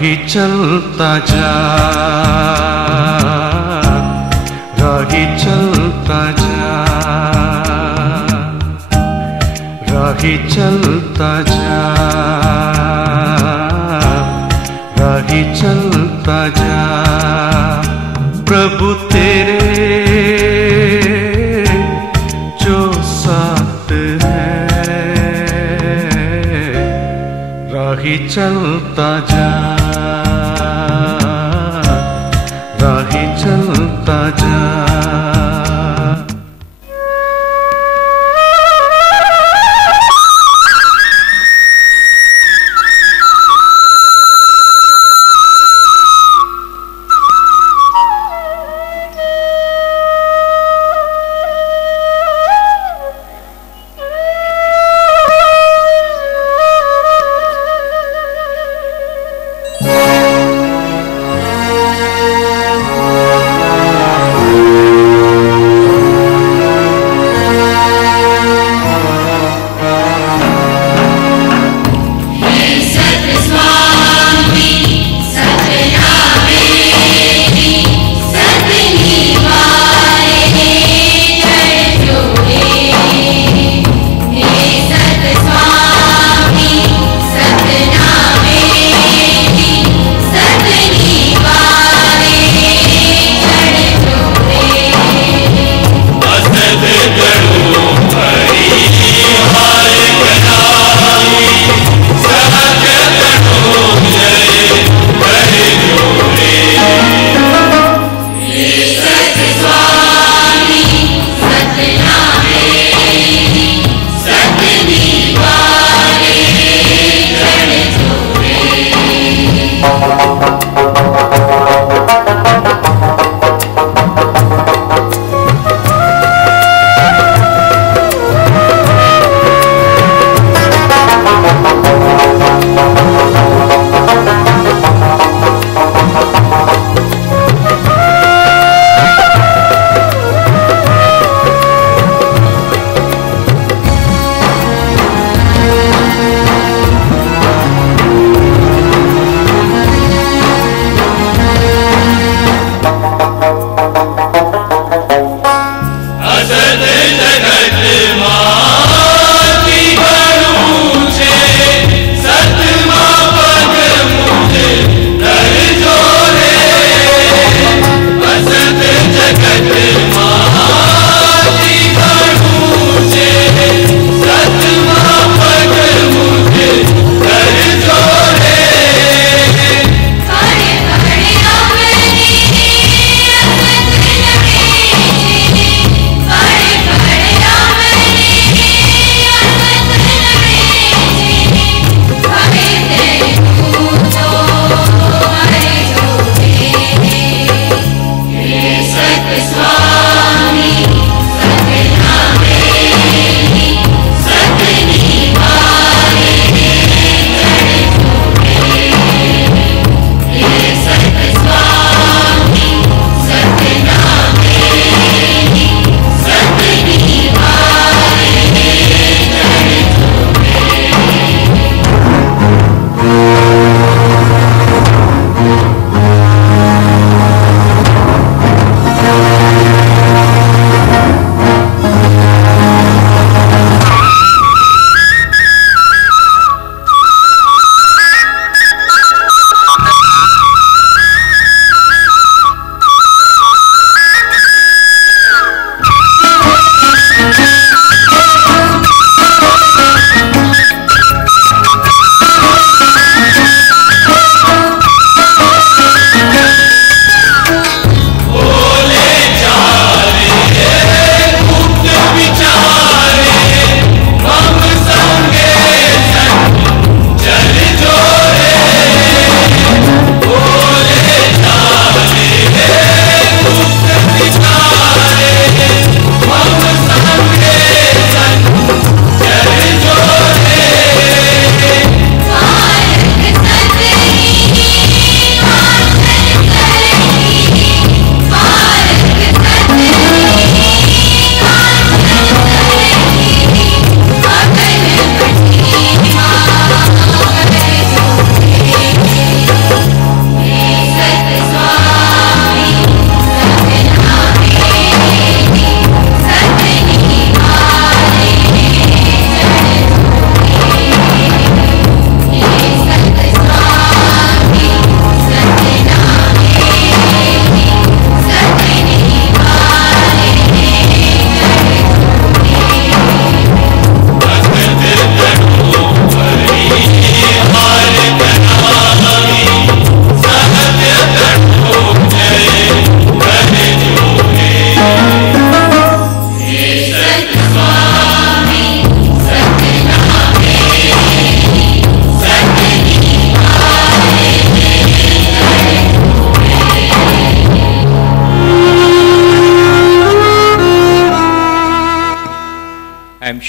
राही चलता जा, राही चलता जा, राही चलता जा, राही चलता जा। प्रभु तेरे जो साथ है, राही चलता जा, राही चलता जा।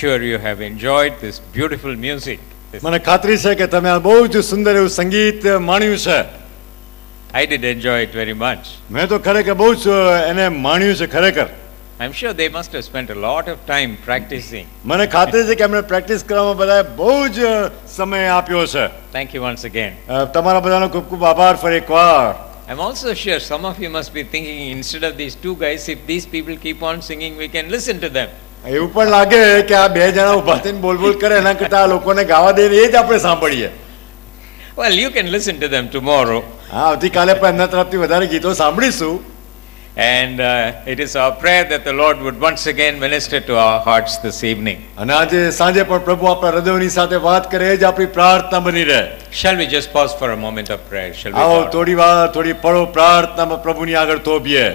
sure you have enjoyed this beautiful music. મને ખાતરી છે કે તમે આ બહુ જ સુંદર એવું સંગીત માણ્યું છે. I did enjoy it very much. મેં તો ખરેખર બહુ જ એને માણ્યું છે ખરેખર. I'm sure they must have spent a lot of time practicing. મને ખાતરી છે કે એમણે પ્રેક્ટિસ કરવામાં બધાએ બહુ જ સમય આપ્યો છે. Thank you once again. તમારા બધાનો ખૂબ ખૂબ આભાર ફરી એકવાર. I'm also sure some of you must be thinking, instead of these two guys, if these people keep on singing, we can listen to them. એવું પણ લાગે કે આ બે જણા ઊભા થઈને બોલ કરે એના કરતા આ લોકોને ગાવા દે એ જ આપણે સાંભળીએ. Well, you can listen to them tomorrow. હા, આવતીકાલે પણ એમના તરફથી વધારે ગીતો સાંભળીશું. And it is our prayer that the Lord would once again minister to our hearts this evening. અને આજે સાંજે પણ પ્રભુ આપણા હૃદયોની સાથે વાત કરે એ જ આપણી પ્રાર્થના બની રહે. Shall we just pause for a moment of prayer? Shall we? આવો bow? થોડી વાર થોડી પળો પ્રાર્થનામાં પ્રભુની આગળ થોભીએ.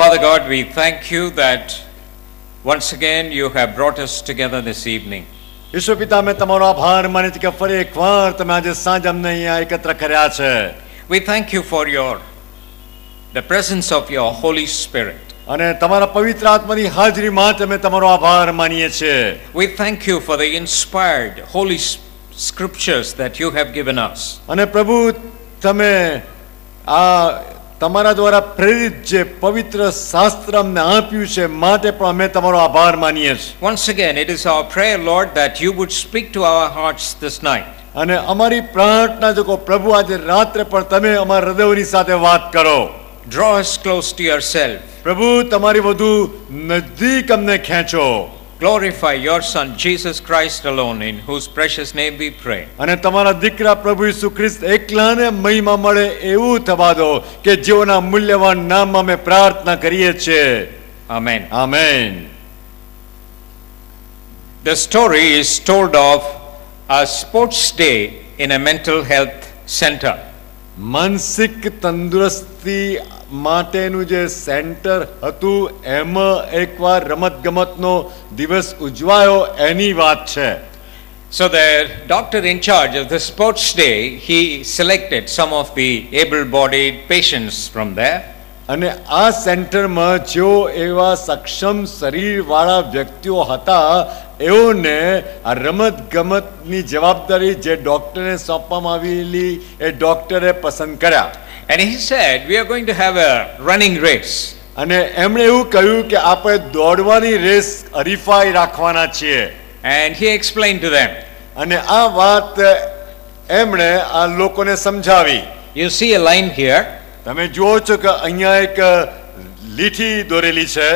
Father God, we thank you that once again you have brought us together this evening. ઈશ્વર પિતા, અમે તમારો આભાર માનીએ છીએ કે ફરી એકવાર તમે આજે સાંજ અમને અહીંયા એકત્ર કર્યા છે. We thank you for the presence of your Holy Spirit. અને તમારા પવિત્ર આત્માની હાજરી માટે અમે તમારો આભાર માનીએ છીએ. We thank you for the inspired holy scriptures that you have given us. અને પ્રભુ તમે આ તમારા દ્વારા પ્રેરિત જે પવિત્ર શાસ્ત્ર અમને આપ્યું છે માટે પણ અમે તમારો આભાર માનીએ છીએ. Once again, it is our prayer, Lord, that you would speak to our hearts this night. અને અમારી પ્રાર્થના જો કહો પ્રભુ આજે રાત્રે પણ તમે અમારા હૃદયોની સાથે વાત કરો. Draw us close to yourself. પ્રભુ તમારી વધુ નજદીક અમને ખેંચો. Glorify your Son, Jesus Christ alone, in whose precious name we pray. અને તમારા દીકરા પ્રભુ ઈસુ ખ્રિસ્ત એકલાને મહિમા મળે એવું થવા દો કે જેઓના મૂલ્યવાન નામમાં અમે પ્રાર્થના કરીએ છીએ. Amen. Amen. The story is told of a sports day in a mental health center. માનસિક તંદુરસ્તી માટેનું જે સેન્ટર હતું એમાં એકવાર રમતગમતનો દિવસ ઉજવાયો એની વાત છે. So the doctor in charge of the sports day, he selected some of the able-bodied patients from there. અને આ સેન્ટરમાં જેઓ એવા સક્ષમ શરીરવાળા વ્યક્તિઓ હતા એઓને આ રમત ગમતની જવાબદારી જે ડોક્ટરને સોંપવામાં આવેલી એ ડોક્ટરે પસંદ કર્યા. And he said, we are going to have a running race. અને એમણે એવું કહ્યું કે આપણે દોડવાની રેસ હરીફાઈ રાખવાના છીએ. And he explained to them. અને આ વાત એમણે આ લોકોને સમજાવી. You see a line here. તમે જુઓ છો કે અહીંયા એક લીટી દોરેલી છે.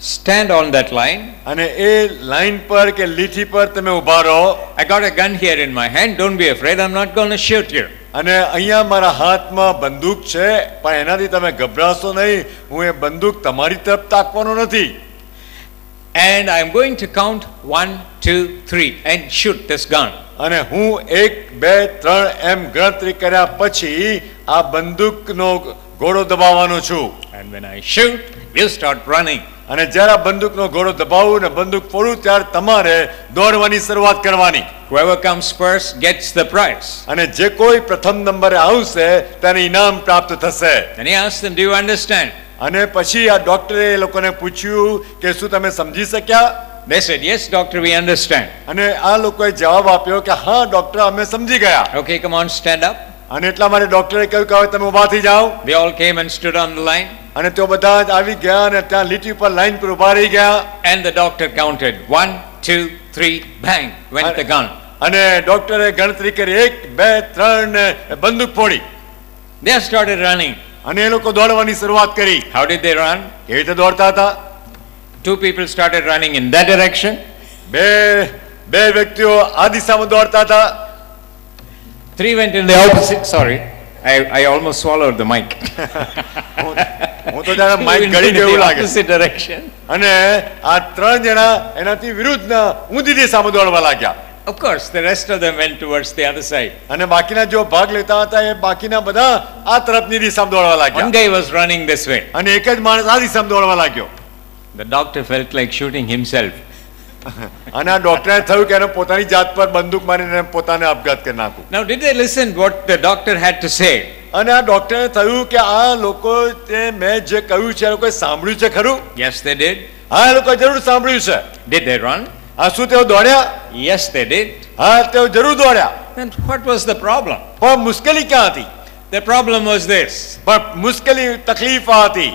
Stand on that line. અને એ લાઈન પર કે લીટી પર તમે ઊભા રહો. I got a gun here in my hand. Don't be afraid. I'm not going to shoot you. અને અહીંયા મારા હાથમાં બંદૂક છે પણ એનાથી તમે ગભરાશો નહીં. હું એ બંદૂક તમારી તરફ તાકવાનો નથી. And I'm going to count 1, 2, 3 and shoot this gun. અને હું 1, 2, 3 એમ ગણતરી કર્યા પછી આ બંદૂકનો ઘોડો દબાવવાનો છું. And when I shoot, you start running. અને જ્યારે બંદૂકનો ઘોડો દબાવું ને બંદૂક ફોડું ત્યારે તમારે દોડવાની શરૂઆત કરવાની. Whoever comes first gets the prize. અને જે કોઈ પ્રથમ નંબરે આવશે તેને ઇનામ પ્રાપ્ત થશે. And he asked them, do you understand? અને પછી આ ડોક્ટરે એ લોકોને પૂછ્યું કે શું તમે સમજી શક્યા? They said, yes, doctor, we understand. અને આ લોકોએ જવાબ આપ્યો કે હા ડોક્ટર અમે સમજી ગયા. Okay, come on, stand up. અને એટલા માટે ડોક્ટરે કહ્યું કે હવે તમે ઊભા થઈ જાઓ. They all came and stood on the line. અને તેઓ બધા જ આવી ગયા અને ત્યાં લીટી પર લાઈન પર ઊભા રહી ગયા. And the doctor counted 1, 2, 3, bang, went the gun. અને ડોક્ટરે ગણતરી કરી 1, 2, 3 ને બંદૂક ફોડી. They started running. અને એ લોકો દોડવાની શરૂઆત કરી. How did they run? કેવી રીતે દોડતા હતા? 2 people started running in that direction. બે વ્યક્તિઓ આ દિશામાં દોડતા હતા. 3 went in the opposite. Sorry, I almost swallowed the mic. હું તો જાણે માઇક ગળી ગયું લાગે. Opposite direction. અને આ 3 જણા એનાથી વિરુદ્ધના ઊંધી દિશામાં દોડવા લાગ્યા. Of course, the rest of them went towards the other side. અને બાકીના જો ભાગ લેતા હતા એ બાકીના બધા આ તરફની દિશામાં દોડવા લાગ્યા. One guy was running this way. અને એક જ માણસ આ દિશામાં દોડવા લાગ્યો. The doctor felt like shooting himself. અને આ ડોક્ટરને થયું કે એને પોતાની જાત પર બંદૂક મારીને પોતાને આપઘાત કરી નાખું. Now, did they listen what the doctor had to say? અને આ ડોક્ટરને થયું કે આ લોકો તે મેં જે કહ્યું છે એ લોકોએ સાંભળ્યું છે ખરું? Yes, they did. હા, એ લોકો જરૂર સાંભળ્યું છે. Did they run? હા, શું તેઓ દોડ્યા? Yes, they did. હા, તેઓ જરૂર દોડ્યા. And what was the problem? પણ મુશ્કેલી ક્યાં હતી? The problem was this. પણ મુશ્કેલી તકલીફ આ હતી.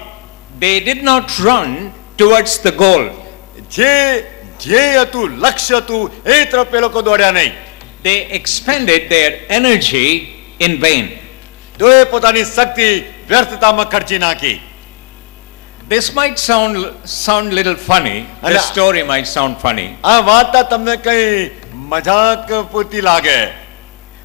They did not run towards the goal. જે ધ્યેય હતું, લક્ષ્ય હતું, એ તરફ એ લોકો દોડ્યા નહીં. They expended their energy in vain. તો એ પોતાની શક્તિ વ્યર્થતામાં ખર્ચી નાખી. This might sound little funny. This story might sound funny. આ વાર્તા તમને કઈ મજાક પૂરતી લાગે.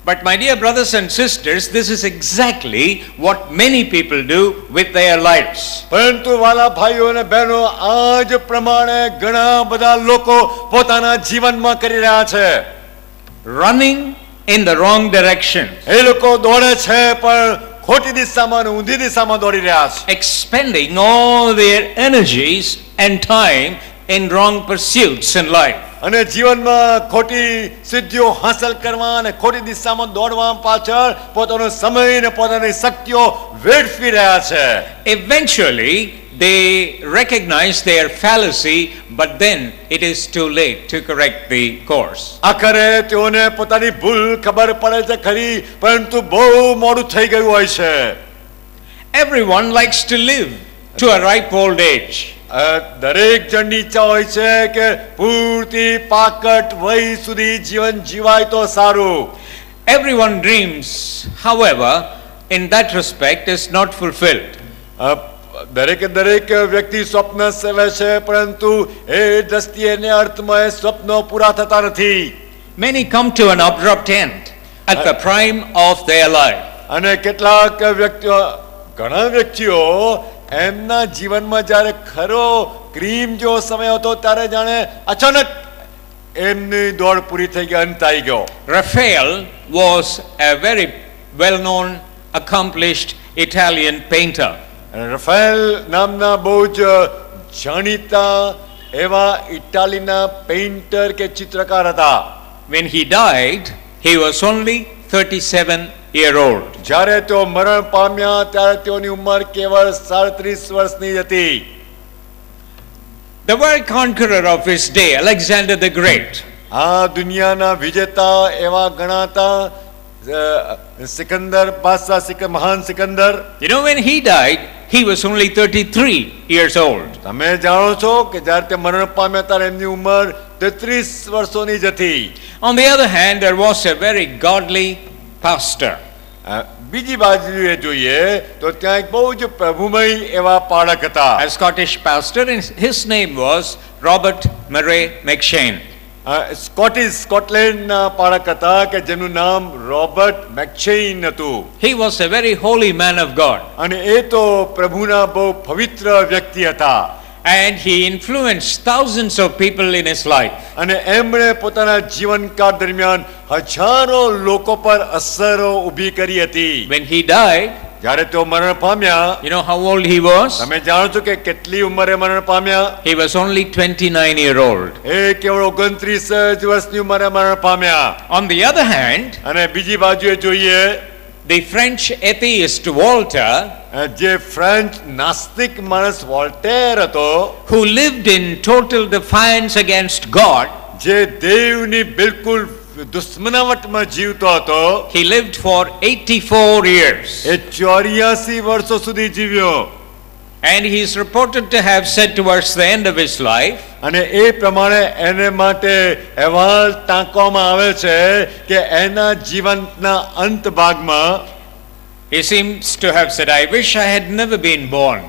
But my dear brothers and sisters, this is exactly what many people do with their lives. પરંતુ વાલા ભાઈઓ અને બહેનો, આ જ પ્રમાણે ઘણા બધા લોકો પોતાના જીવનમાં કરી રહ્યા છે. Running in the wrong direction. એ લોકો દોડે છે પણ ખોટી દિશામાં અને ઊંધી દિશામાં દોડી રહ્યા છે. Expending all their energies and time in wrong pursuits in life. અને જીવનમાં ખોટી સિદ્ધિઓ હાંસલ કરવા અને ખોટી દિશામાં દોડવા પાછળ પોતાનો સમય અને પોતાની શક્તિઓ વેડફી રહ્યા છે. Eventually, they recognize their fallacy, but then it is too late to correct the course. આખરે તેઓને પોતાની ભૂલ ખબર પડે છે ખરી, પરંતુ બહુ મોડું થઈ ગયું હોય છે. Everyone likes to live to a ripe old age. દરેક જણની ઈચ્છા હોય છે કે પૂર્તિ પાકટ વય સુધી જીવન જીવાય તો સારું. Everyone dreams, however, in that respect is not fulfilled. દરેકે દરેક વ્યક્તિ સ્વપ્ન સેવે છે, પરંતુ એ દ્રષ્ટિએ ને અર્થમાં એ સ્વપ્નો પૂરા થતા નથી. Many come to an abrupt end at the prime of their life. અને કેટલાક વ્યક્તિઓ, ઘણા વ્યક્તિઓ એમના જીવનમાં જ્યારે ખરો ક્રીમ જેવો સમય હતો ત્યારે જાણે અચાનક એમની દોડ પૂરી થઈ ગઈ, અંત આવી ગયો. Raphael was a very well-known, accomplished Italian painter. Rafael નામના બહુ જ જાણીતા એવા ઇટાલીના પેઇન્ટર કે ચિત્રકાર હતા. When he died, he was only 37-year-old. જ્યારે તેઓ મરણ પામ્યા ત્યારે તેઓની ઉંમર કેવળ 37 વર્ષની હતી. The world conqueror of his day, Alexander the Great, આ દુનિયાના વિજેતા એવા ગણાતા સિકંદર બાદશાહ, મહાન Sikandar. you know, when he died, he was only 33 years old. તમે જાણો છો કે જ્યારે તે મરણ પામ્યા ત્યારે એમની ઉંમર 33 વર્ષોની જ હતી. On the other hand, there was a very godly pastor. બીજી બાજુએ જોઈએ તો ત્યાં એક બહુ જ પ્રભુમય એવા પાળક હતા. A Scottish pastor, and his name was Robert Murray McCheyne. સ્કોટલેન્ડના પાળક હતા કે જેનું નામ રોબર્ટ મેકચેઇન હતું. He was a very holy man of God. અને એ તો પ્રભુના બહુ પવિત્ર વ્યક્તિ હતા. And he influenced thousands of people in his life. અને એમણે પોતાના જીવનકાળ દરમિયાન હજારો લોકો પર અસરો ઊભી કરી હતી. When he died, જ્યારે તેઓ મરણ પામ્યા, you know how old he was? તમે જાણો છો કે કેટલી ઉંમરે મરણ પામ્યા? He was only 29-year-old. એ કેવળ 29 વર્ષની ઉંમરે મરણ પામ્યા. On the other hand, અને બીજી બાજુએ જોઈએ, the French atheist Voltaire, જે ફ્રેન્ચ નાસ્તિક માણસ વોલ્ટેર હતો, who lived in total defiance against God, જે દેવની બિલકુલ દુશ્મનાવટમાં જીવતો હતો. he lived for 84 years. એ 84 વર્ષો સુધી જીવ્યો. And he is reported to have said towards the end of his life, અને એ પ્રમાણે એને માટે અહેવાલ ટાંકવામાં આવે છે કે એના જીવનના અંત ભાગમાં he seems to have said, I wish I had never been born.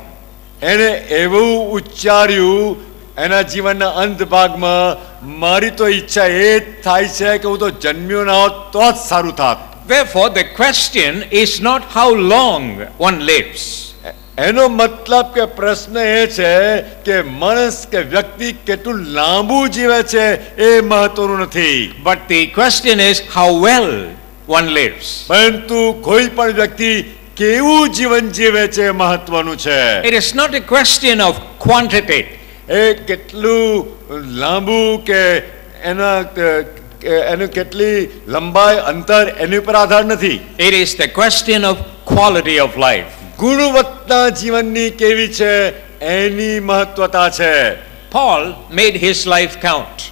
એને એવું ઉચ્ચાર્યું એના જીવનના અંત ભાગમાં, મારી તો ઈચ્છા એ થાય છે કે હું તો જન્મ્યો ના હોત તો જ સારું થાત. Therefore, the question is not how long one lives. એનો મતલબ કે પ્રશ્ન એ છે કે માણસ કે વ્યક્તિ કેટલું લાંબુ જીવે છે એ મહત્વનું નથી. But the question is how well one lives. પરંતુ કોઈ પણ વ્યક્તિ કેવું જીવન જીવે છે એ મહત્વનું છે. It is not a question of quantity. એ કેટલું લાંબુ કે એનું કેટલી લંબાઈ અંતર એની ઉપર આધાર નથી. It is the question of quality of life. ગુણવત્તા જીવનની કેવી છે એની મહત્વતા છે. Paul made his life count.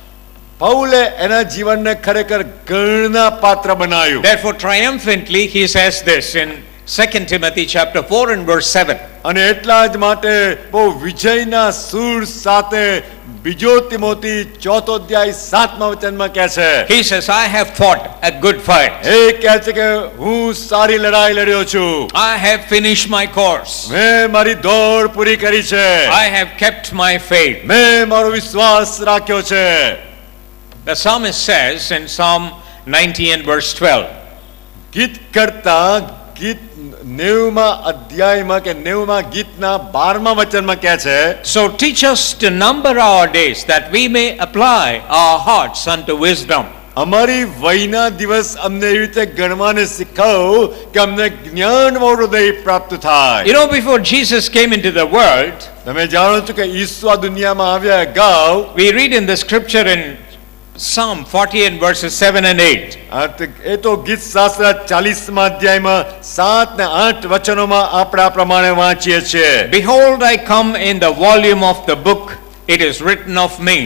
પૌલે એના જીવનને ખરેખર ગણના પાત્ર બનાવ્યું. Therefore, triumphantly, he says this in 2 Timothy chapter 4 and verse 7. અને એટલા જ માટે બહુ વિજયના સૂર સાથે બીજો તિમોથી 4 અધ્યાય 7મા વચનમાં કહે છે. He says, I have fought a good fight. એ કહે છે કે હું સારી લડાઈ લડ્યો છું. I have finished my course. મેં મારી દોડ પૂરી કરી છે. I have kept my faith. મેં મારો વિશ્વાસ રાખ્યો છે. The psalmist says in Psalm 90 and verse 12, ગીત કરતા ગીત 90મા અધ્યાયમાં કે 90મા ગીતના 12મા વચનમાં કહે છે. So teach us to number our days that we may apply our hearts unto wisdom. અમારી વયના દિવસ અમને એવી રીતે ગણવાને શીખવો કે અમને જ્ઞાનવાળું હૃદય પ્રાપ્ત થાય. You know, before Jesus came into the world, તમે જાણો છો કે ઈસુ આ દુનિયામાં આવ્યા અગાઉ we read in the scripture in Psalm 40 and verses 7 and 8. એ તો ગીત શાસ્ત્ર 40મા અધ્યાયમાં 7 ને 8 વચનોમાં આપણે આ પ્રમાણે વાંચીએ છીએ. Behold, I come in the volume of the book, it is written of me.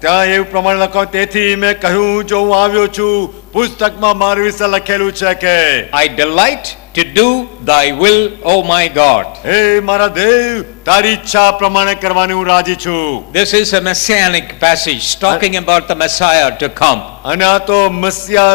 ત્યાં એવું પ્રમાણે લખો, તેથી મેં કહ્યું જો હું આવ્યો છું પુસ્તકમાં મારું વિશે લખેલું છે કે I delight to do thy will, O my God. હે મારા દેવ તારી ઈચ્છા પ્રમાણે કરવાની હું રાજી છું. This is a messianic passage talking about the Messiah to come. અને આ તો મસીહા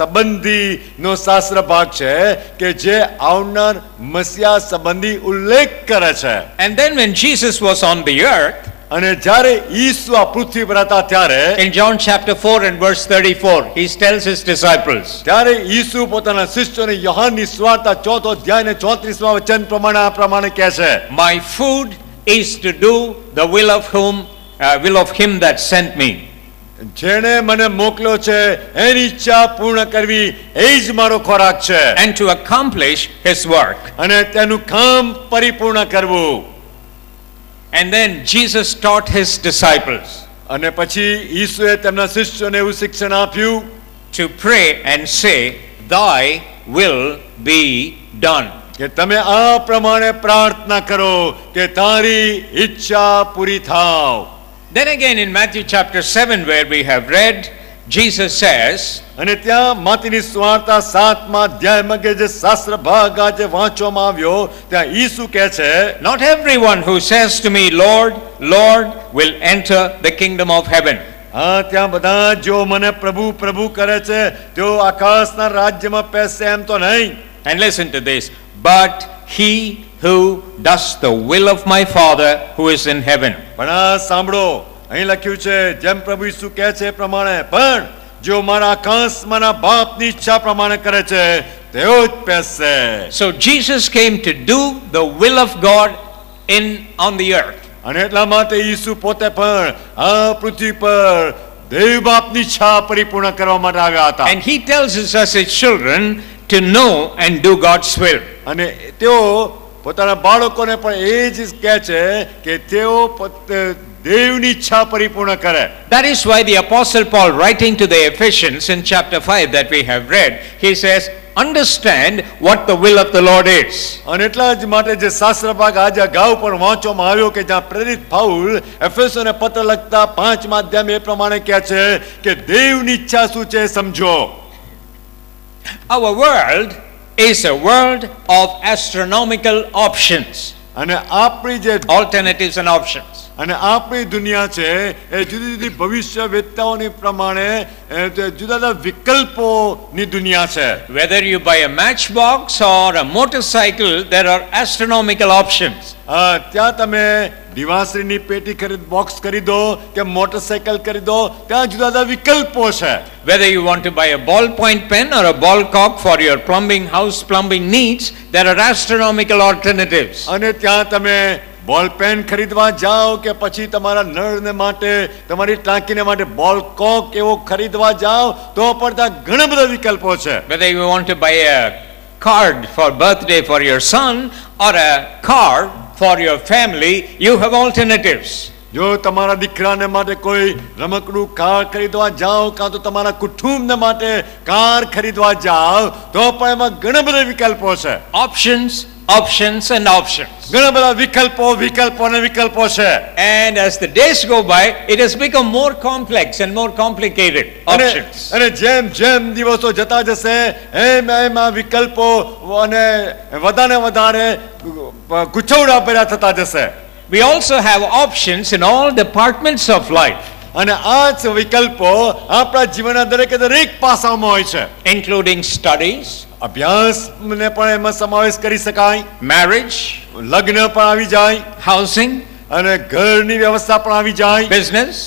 સંબંધીનો શાસ્ત્ર ભાગ છે કે જે આવનાર મસીહા સંબંધી ઉલ્લેખ કરે છે. And then when Jesus was on the earth, અને જ્યારે ઈસુ આ પૃથ્વી પર હતા ત્યારે in John chapter 4 and verse 34, he tells his disciples, ત્યારે ઈસુ પોતાના શિષ્યોને યોહાનની સુવાર્તા 4 અધ્યાય ને 34મા વચન પ્રમાણે આ પ્રમાણે કહે છે. my food is to do the will of him that sent me. જેણે મને મોકલ્યો છે એની ઈચ્છા પૂર્ણ કરવી એ જ મારો ખોરાક છે. And to accomplish his work. અને તેનું કામ પરિપૂર્ણ કરવું. And then Jesus taught his disciples અને પછી ઈસુએ તેમના શિષ્યોને એવું શિક્ષણ આપ્યું to pray and say, thy will be done. કે તમે આ પ્રમાણે પ્રાર્થના કરો કે તારી ઈચ્છા પૂરી થાવ. Then again in Matthew chapter 7 where we have read, Jesus says, અને ત્યાં માતીની સુવાર્તા 7મા અધ્યાયમાં કે જે શાસ્ત્ર ભાગ આજે વાંચવામાં આવ્યો ત્યાં ઈસુ કહે છે, not everyone who says to me, Lord, Lord, will enter the kingdom of heaven. ત્યાં બધા જો મને પ્રભુ પ્રભુ કરે છે તેઓ આકાશના રાજ્યમાં પહેરશે એમ તો નહીં. And listen to this, but he who does the will of my Father who is in heaven. પણ સાંભળો, અહીં લખ્યું છે જેમ પ્રભુ ઈસુ કહે છે એ પ્રમાણે, પણ જો મારા આકાશમાંના બાપની ઈચ્છા પ્રમાણે કરે છે તેઓ જ પહેરશે. So Jesus came to do the will of God on the earth. અને એટલા માટે ઈસુ પોતે પણ આ પૃથ્વી પર દેવ બાપની ઈચ્છા પરિપૂર્ણ કરવા માટે આવ્યા હતા. And he tells us as his children to know and do God's will. અને તેઓ પોતાના બાળકોને પણ એ જ કહે છે કે તેઓ દેવની ઈચ્છા પરિપૂર્ણ કરે. That is why the Apostle Paul, writing to the Ephesians in chapter 5 that we have read, he says, understand what the will of the Lord is. અને એટલા જ માટે જે શાસ્ત્ર ભાગ આજે અગાઉ પણ વાંચવામાં આવ્યો કે જ્યાં પ્રેરિત પાઉલ એફેસોને પત્ર લખતા 5મા અધ્યાયમાં એ પ્રમાણે કહે છે કે દેવની ઈચ્છા શું છે સમજો. Our world is a world of astronomical options. અને આપણી જે alternatives and options. અને આપણી દુનિયા છે એ જુદી જુદી ભવિષ્યવેત્તાઓની પ્રમાણે જુદા જુદા વિકલ્પોની દુનિયા છે. Whether you buy a matchbox or a motorcycle, there are astronomical options. ત્યાં તમે દિવાસળીની પેટી બોક્સ ખરીદો કે મોટરસાઇકલ ખરીદો, ત્યાં જુદા જુદા વિકલ્પો છે. Whether you want to buy a ballpoint pen or a ball cock for your house plumbing needs, there are astronomical alternatives. અને ત્યાં તમે બોલ પેન ખરીદવા જાઓ કે પછી તમારા નળને માટે તમારી ટાંકીને માટે બોલ કોક એવો ખરીદવા જાઓ તો પણ ત્યાં ઘણા બધા વિકલ્પો છે. Whether you want to buy a card for birthday for your son or a car for your family, you have alternatives. જો તમારા દીકરાને માટે કોઈ રમકડું કાર ખરીદવા જાઓ કાં તો તમારા કુટુંબને માટે કાર ખરીદવા જાઓ તો પણ એમાં ઘણા બધા વિકલ્પો છે. Options, options and options. ઘણા બધા વિકલ્પો ને વિકલ્પો છે. And as the days go by, it has become more complex and more complicated. Options. અને જેમ જેમ દિવસો જતા જશે એમ એમ આ વિકલ્પો અને વધારે ગુચવડા ભર્યા થતા જશે. We also have options in all departments of life, અને આ જ વિકલ્પો આપણા જીવનના દરેક પાસામાં હોય છે. including studies, અભ્યાસને પણ એમાં સમાવેશ કરી શકાય, marriage, લગ્ન પણ આવી જાય, housing, અને ઘરની વ્યવસ્થા પણ આવી જાય, business,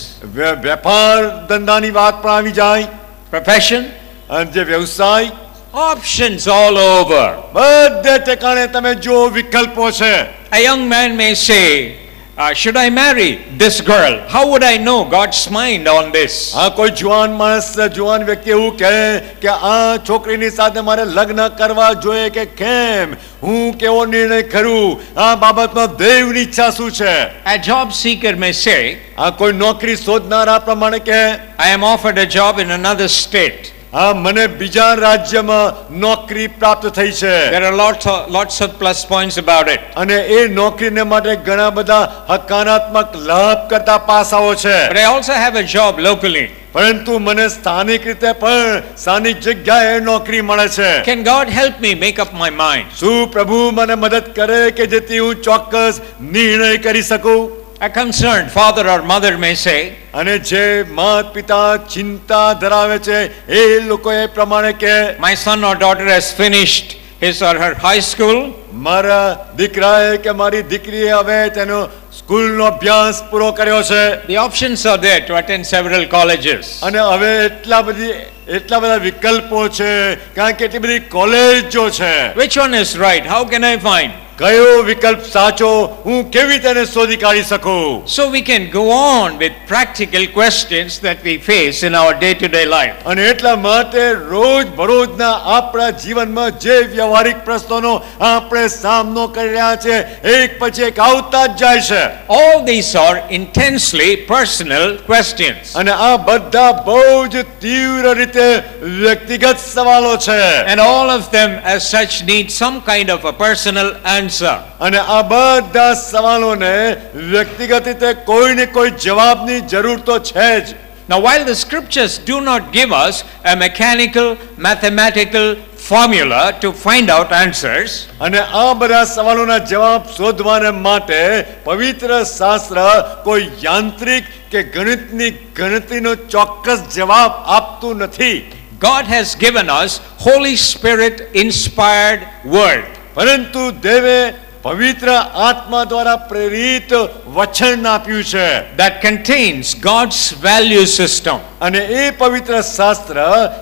વેપાર ધંધાની વાત પણ આવી જાય, profession. અને જે વ્યવસાય, Options all over. બધે ઠેકાણે તમે જો વિકલ્પો છે. A young man may say, should I marry this girl? How would I know God's mind on this? આ કોઈ જુવાન વ્યક્તિ એવું કહે કે આ છોકરીની સાથે મારે લગ્ન કરવા જોઈએ કે કેમ, હું કેવો નિર્ણય કરું, આ બાબતમાં દેવની ઈચ્છા શું છે. A job seeker may say, આ કોઈ નોકરી શોધનારા પ્રમાણે કહે, I am offered a job in another state. મને બીજા રાજ્યમાં નોકરી પ્રાપ્ત થઈ છે. There are lots of plus points about it. અને એ નોકરીને માટે ઘણા બધા હકારાત્મક લાભ કરતા પાસાઓ છે. But I also have a job locally. પરંતુ મને સ્થાનિક રીતે પણ સ્થાનિક જગ્યાએ નોકરી મળે છે. Can God help me make up my mind? શું પ્રભુ મને મદદ કરે કે જેથી હું ચોક્કસ નિર્ણય કરી શકું. A concerned father or mother may say, અને જે માતા પિતા ચિંતા ધરાવે છે એ લોકો એ પ્રમાણે કે my son or daughter has finished his or her high school. મારા દીકરાએ કે મારી દીકરીએ હવે તેનો સ્કૂલનો અભ્યાસ પૂરો કર્યો છે. The options are there to attend several colleges. અને હવે એટલા બધા વિકલ્પો છે, કારણ કે એટલી બધી કોલેજો છે. Which one is right? How can I find? કયો વિકલ્પ સાચો, હું કેવી રીતે શોધી કાઢી શકું. So we can go on with practical questions that we face in our day-to-day life. અને એટલા માટે રોજ બરોજના આપણા જીવનમાં જે વ્યવહારિક પ્રશ્નોનો આપણે સામનો કરી રહ્યા છે એક પછી એક આવતા જ જાય છે. All these are intensely personal questions. અને આ બધા બહુ જ તીવ્ર રીતે વ્યક્તિગત સવાલો છે. And all of them as such need some kind of a personal answer. અને આ બધા સવાલોને વ્યક્તિગત રીતે કોઈ ને કોઈ જવાબની જરૂર તો છે જ. Now, while the scriptures do not give us a mechanical, mathematical formula to find out answers, અને આ બધા સવાલોના જવાબ શોધવાને માટે પવિત્ર શાસ્ત્ર કોઈ યાંત્રિક કે ગણતરીનો ચોક્કસ જવાબ આપતું નથી. God has given us Holy Spirit inspired word. પરંતુ દેવે પવિત્ર આત્મા દ્વારા પ્રેરિત વચન આપ્યું છે. That contains God's value system. અને એ પવિત્ર શાસ્ત્ર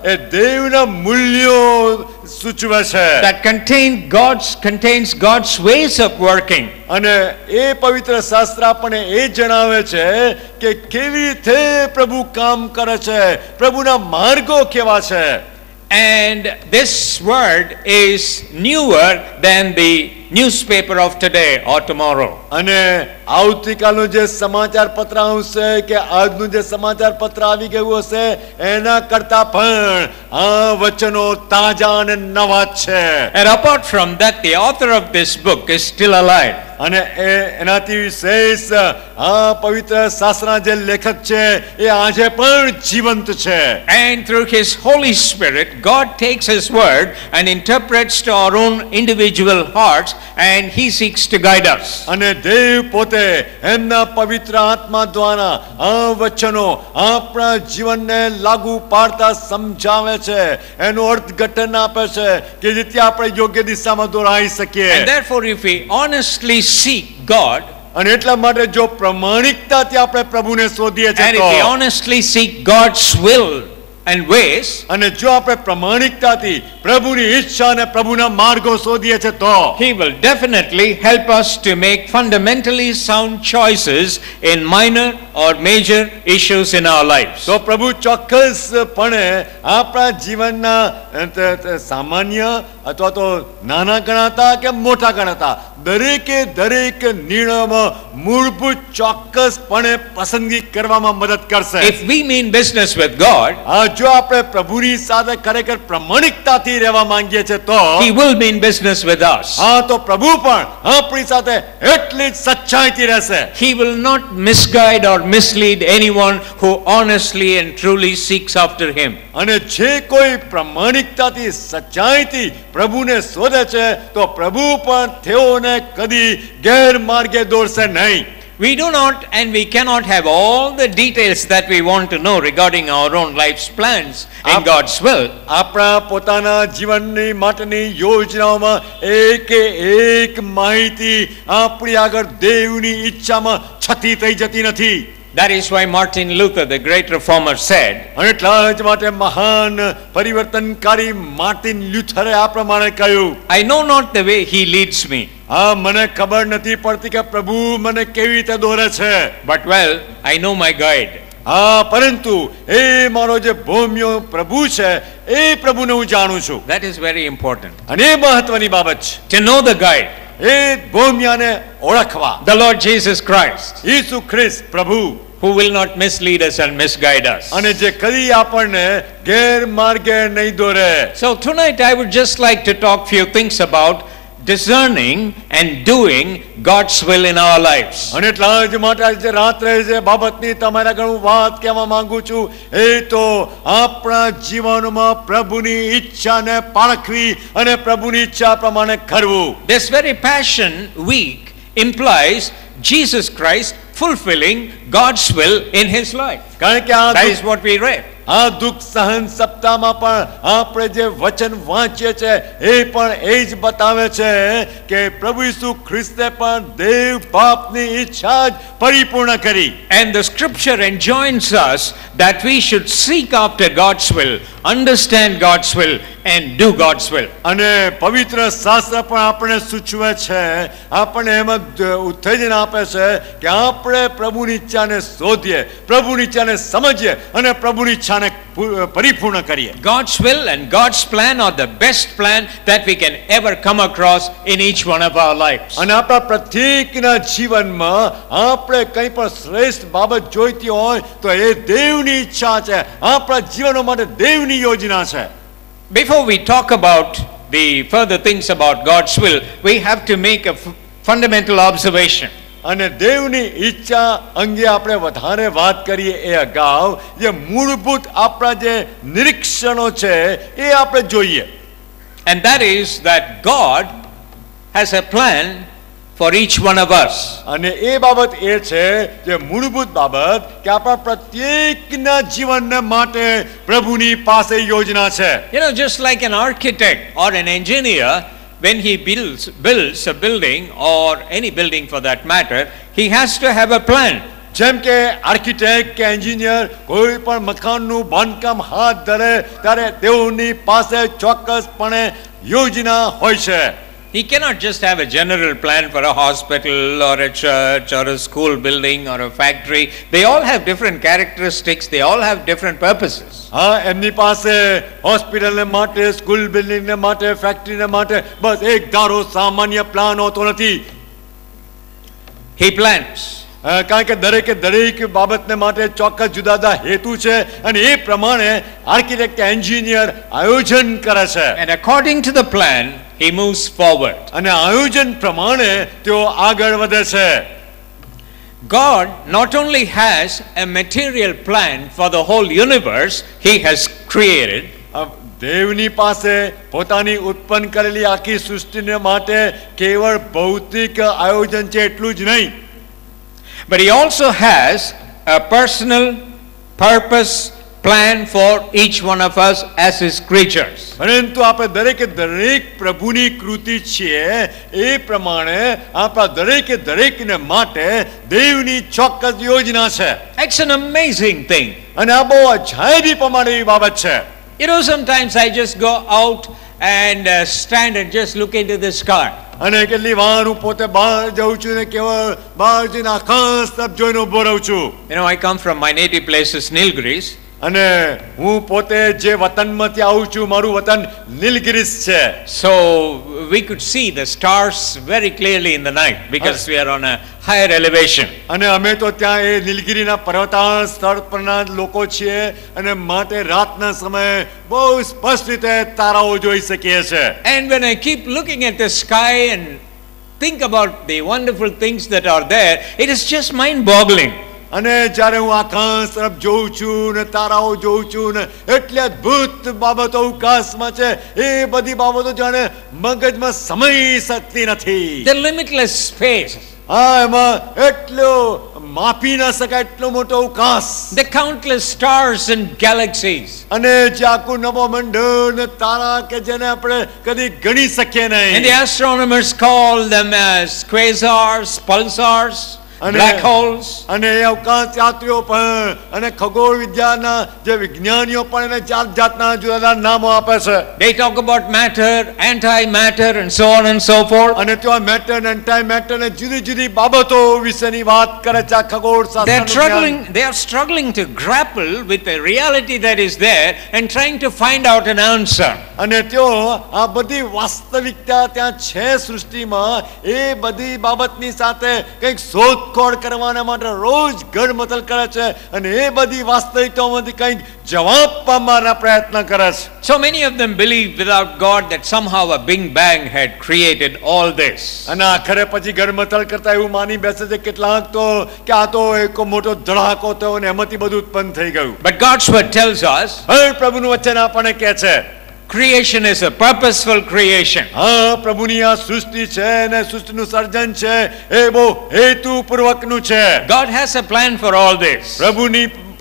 એ દેવના મૂલ્યો સૂચવે છે. That contains God's ways of working. અને એ પવિત્ર શાસ્ત્ર આપણને એ જણાવે છે કે કેવી રીતે પ્રભુ કામ કરે છે, પ્રભુના માર્ગો કેવા છે. And this word is newer than the newspaper of today or tomorrow. અને આવતીકાલનું જે સમાચાર પત્ર આવશે કે આજનું જે સમાચાર પત્ર આવી ગયું હશે એના કરતા પણ આ વચનો તાજા અને નવા છે. And apart from that, the author of this book is still alive. અને એનાથી વિશેષ આ પવિત્ર શાસ્ત્રના જે લેખક છે એ આજે પણ જીવંત છે. And through his Holy Spirit, God takes his word and interprets to our own individual hearts, and he seeks to guide us. અને દેવ પોતે એમના પવિત્ર આત્મા દ્વારા આ વચનો આપણા જીવનને લાગુ પાડતા સમજાવે છે, એનું અર્થઘટન આપે છે કે જેથી આપણે યોગ્ય દિશામાં દોરાઈ શકીએ. And therefore, if we honestly seek God, અને એટલા માટે જો પ્રમાણિકતાથી આપણે પ્રભુને શોધીએ and છીએ if we તો, honestly seek God's will and ways, અને જો આપણે પ્રમાણિકતાથી પ્રભુની ઈચ્છા અને પ્રભુના માર્ગો શોધીએ છીએ તો he will definitely help us to make fundamentally sound choices in minor or major issues in our lives. તો પ્રભુ ચોક્કસપણે આપણા જીવનના સામાન્ય અથવા તો નાના ગણાતા કે મોટા ગણાતા, દરેકે દરેક નિર્ણયમાં મૂળભૂત ચોક્કસપણે પસંદગી કરવામાં મદદ કરશે. If we mean business with God, જો આપણે પ્રભુની સાથે ખરેખર પ્રમાણિકતાથી રહેવા માંગીએ છીએ તો He will mean business with us. તો પ્રભુ પણ આપણી સાથે એટલી જ સચ્ચાઈથી રહેશે. He will not misguide or mislead anyone who honestly and truly seeks after Him. અને જે કોઈ પ્રમાણિકતાથી સચ્ચાઈથી પ્રભુને શોધે છે તો પ્રભુ પણ તેઓને કદી ગેરમાર્ગે દોરશે નહીં. We do not and we cannot have all the details that we want to know regarding our own life's plans in God's will. આપણા પોતાના જીવનની માટેની યોજનાઓમાં એક માહિતી આપણી આગળ દેવની ઈચ્છામાં છતી થઈ જતી નથી. That is why Martin Luther, the great reformer, said, અને એટલા જ માટે મહાન પરિવર્તનકારી માર્ટિન લ્યુથરે આ પ્રમાણે કહ્યું, I know not the way He leads me, મને ખબર નથી પડતી કે પ્રભુ મને કેવી રીતે દોરે છે, but well, I know my guide. પરંતુ એ મારો જે ભોમ્યો પ્રભુ છે એ પ્રભુને હું જાણું છું. That is very important. અને એ મહત્વની બાબત છે, To know the guide, એ ભોમ્યાને ઓળખવા. the Lord Jesus Christ, ઈસુ ખ્રિસ્ત પ્રભુ, who will not mislead us and misguide us. અને જે કદી આપણને ગેરમાર્ગે નહીં દોરે. So tonight I would just like to talk few things about discerning and doing God's will in our lives. અને એટલા જ માટે આજે રાત્રે જે બાબતની તમારા આગળ હું વાત કહેવા માંગુ છું એ તો આપણા જીવનમાં પ્રભુની ઈચ્છાને પારખવી અને પ્રભુની ઈચ્છા પ્રમાણે કરવું. This very Passion Week implies Jesus Christ fulfilling God's will in His life. કારણ કે That is what we read. દુઃખ સહન સપ્તાહમાં પણ આપણે જે વચન વાંચીએ છીએ એ પણ એ જ બતાવે છે કે પ્રભુ ઈસુ ખ્રિસ્તે પણ દેવ બાપની ઈચ્છા જ પરિપૂર્ણ કરી. And the scripture enjoins us that we should seek after God's will, understand God's will and do God's will. અને પવિત્ર શાસ્ત્ર પણ આપણે સૂચવે છે, આપણને એમ ઉત્તેજન આપે છે કે આપણે પ્રભુની ઈચ્છાને શોધીએ, પ્રભુની ઈચ્છાને સમજીએ અને પ્રભુની ઈચ્છાને પરિપૂર્ણ કરીએ. God's will and God's plan are the best plan that we can ever come across in each one of our lives. અને આપણા પ્રત્યેકના જીવનમાં આપણે કંઈ પણ શ્રેષ્ઠ બાબત જોઈતી હોય તો એ દેવની ઈચ્છા છે, આપણા જીવનો માટે દેવની યોજના છે. Before we talk about the further things about God's will, we have to make a fundamental observation. અને દેવની ઈચ્છા અંગે આપણે વધારે વાત કરીએ એ અગાઉ જે મૂળભૂત આપણા જે નિરીક્ષણો છે એ આપણે જોઈએ. And that is that God has a plan for each one of us. અને એ બાબત એ છે જે મૂળભૂત બાબત કે આપણા પ્રત્યેકના જીવનને માટે પ્રભુની પાસે યોજના છે. You know, just like an architect or an engineer, when he builds a building or any building for that matter, he has to have a plan. જેમ કે આર્કિટેક્ટ કે એન્જિનિયર કોઈ પણ મકાનનું બાંધકામ હાથ ધરે ત્યારે તેઓની પાસે ચોક્કસપણે યોજના હોય છે. He cannot just have a general plan for a hospital or a church or a school building or a factory. They all have different characteristics. They all have different purposes. એમની પાસે હોસ્પિટલને માટે, સ્કૂલ બિલ્ડિંગને માટે, ફેક્ટરીને માટે બસ એક ધારો સામાન્ય plan હોતો નથી. He plans. કારણ કે દરેકે દરેક બાબતને માટે ચોક્કસ જુદા જુદા હેતુ છે અને એ પ્રમાણે આર્કિટેક્ટ એન્જિનિયર આયોજન કરે છે. And according to the plan, he moves forward. અને આયોજન પ્રમાણે તેઓ આગળ વધે છે. God not only has a material plan for the whole universe He has created, દેવની પાસે પોતાની ઉત્પન્ન કરેલી આખી સૃષ્ટિને માટે કેવળ ભૌતિક આયોજન છે એટલું જ નહીં, but He also has a personal purpose plan for each one of us as His creatures. પરંતુ આપણે દરેકે દરેક પ્રભુની કૃતિ છીએ એ પ્રમાણે આપણા દરેકે દરેકને માટે દેવની ચોક્કસ યોજના છે. It's an amazing thing. અને આ બહુ અજાયબી પ્રમાણેની બાબત છે. You know, sometimes I just go out and stand and just look into the sky. અને કેટલી વાર હું પોતે બહાર જાઉં છું ને કેવળ બહાર જઈને આકાશ તરફ જોઈને ઉભો રહું છું. You know, I come from my native place is Nilgiris. અને હું પોતે જે વતનમાંથી આવું છું મારું વતન નીલગિરીસ છે. So we could see the stars very clearly in the night because we are on a higher elevation. અને અમે તો ત્યાં એ નીલગિરીના પર્વતાળ સ્થળ પરના લોકો છીએ અને માટે રાતના સમયે બહુ સ્પષ્ટ રીતે તારાઓ જોઈ શકીએ છે. And when I keep looking at the sky and think about the wonderful things that are there, it is just mind-boggling. અને જ્યારે હું આકાશ તરફ જોઉં છું ને તારાઓ જોઉં છું ને એટલી અદ્ભુત બાબતો અવકાશમાં છે એ બધી બાબતો જાણે મગજમાં સમય શકતી નથી. The limitless space, હા એમાં એટલો માપી ના શકાય એટલો મોટો અવકાશ the countless stars and galaxies. અને જે આખું નવમંડળ ને તારા કે જેને આપણે કદી ગણી શકીએ And નહીં. the astronomers call them as quasars, pulsars, black holes. અને એ અવકાશ યાત્રીઓ પણ અને ખગોળ વિદ્યાના જે વિજ્ઞાનીઓ પણ એને જાત જાતના જુદા જુદા નામો આપે છે. They talk about matter, anti-matter, and so on and so forth. અને ત્યાં મેટર ને એન્ટાઈ મેટર ને જુદી જુદી બાબતો વિશેની વાત કરે છે આ ખગોળ They are struggling to grapple with the reality that is there and trying to find out an answer. અને તેઓ આ બધી વાસ્તવિકતા ત્યાં છે સૃષ્ટિમાં એ બધી બાબતની સાથે કંઈક શોધખોળ કરવાના માટે રોજ ગડમથલ કરે છે અને એ બધી વાસ્તવિકતાઓમાંથી કંઈક જવાબ પામવાના પ્રયત્ન કરે છે. So many of them believe without God that somehow a big bang had created all this. અને આખરે પછી ગડમથલ કરતા એવું માની બેસે છે કેટલાક તો કે આ તો એક મોટો ધડાકો થયો અને એમાંથી બધું ઉત્પન્ન થઈ ગયું. But God's word tells us હવે પ્રભુનું વચન આપણને કહે છે creation is a purposeful creation. હા પ્રભુની આ સૃષ્ટિ છે અને સૃષ્ટિનું સર્જન છે એ બહુ હેતુપૂર્વકનું છે. God has a plan for all this.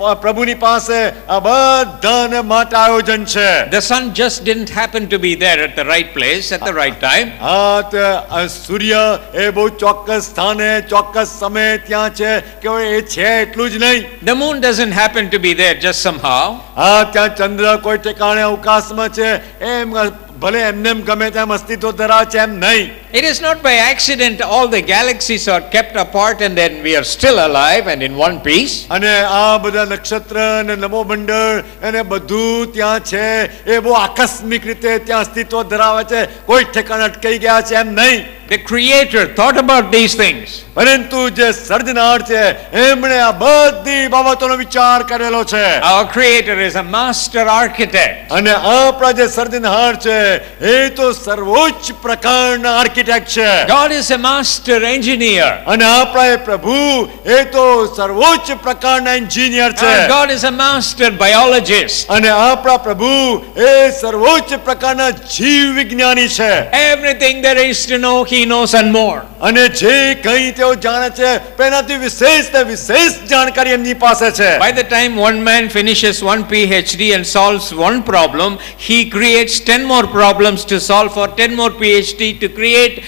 પ્રભુની પાસે આ બધાને માટે આયોજન છે. The sun just didn't happen to be there at the right place at the right time. હા તો સૂર્ય એ બહુ ચોક્કસ સ્થાને ચોક્કસ સમયે ત્યાં છે કે એ છે એટલું જ નહીં. The moon doesn't happen to be there just somehow. હા ત્યાં ચંદ્ર કોઈ ઠેકાણે અવકાશમાં છે એમ ભલે એમને ગમે તેમ અસ્તિત્વ ધરાવે છે એમ નહીં. It is not by accident all the galaxies are kept apart and then we are still alive and in one piece. અને આ બધા નક્ષત્ર અને નવમંડળ અને બધું ત્યાં છે એ બહુ આકસ્મિક રીતે ત્યાં અસ્તિત્વ ધરાવે છે કોઈ ઠેકાણે અટકાઈ ગયા છે એમ નહીં. The Creator thought about these things. પરંતુ જે સર્જનાર છે એમણે આ બધી બાબતોનો વિચાર કરેલો છે. Our Creator is a master architect. અને આપણા જે સર્જનહાર છે એ તો સર્વોચ્ચ પ્રકારના આર્કિટેક્ટ છે. God is a master engineer. અને આપણા એ પ્રભુ એ તો સર્વોચ્ચ પ્રકારના એન્જિનિયર છે. Our God is a master biologist. અને આપણા પ્રભુ એ સર્વોચ્ચ પ્રકારના જીવ વિજ્ઞાની છે. Everything there is to know, He knows and more. અને જે કંઈ તેઓ જાણે છે તેનાથી વિશેષ ને વિશેષ જાણકારી એમની પાસે છે. By the time one man finishes one PhD and solves one problem, he creates 10 more problems to solve for 10 more PhD to create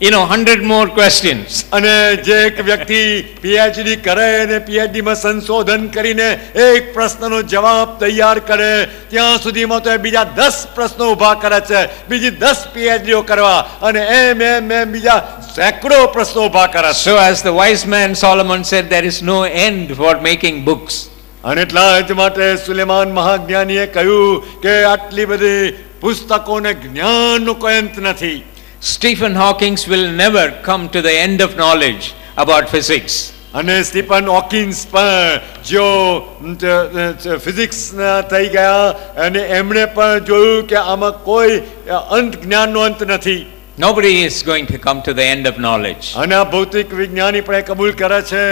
100 more questions. અને જે એક વ્યક્તિ PhD કરે અને PhD માં સંશોધન કરીને એક પ્રશ્નનો જવાબ તૈયાર કરે ત્યાં સુધીમાં તો એ બીજા 10 પ્રશ્નો ઊભા કરે છે બીજી 10 PhDઓ કરવા અને એમ બીજા સેંકડો પ્રશ્નો ઊભા કરે છે. So as the wise man Solomon said, there is no end for making books. અને એટલા જ માટે સુલેમાન મહાજ્ઞાનીએ કહ્યું કે આટલી બધી પુસ્તકોને જ્ઞાનનો કોઈ અંત નથી. Stephen Hawking will never come to the end of knowledge about physics. અને સ્ટીફન હોકિન્સ પણ જો ફિઝિક્સના થઈ ગયા અને એમણે પણ જોયું કે આમાં કોઈ જ્ઞાનનો અંત નથી. Nobody is going to come to the end of knowledge. અને આ ભૌતિક વિજ્ઞાની પણ કબૂલ કરે છે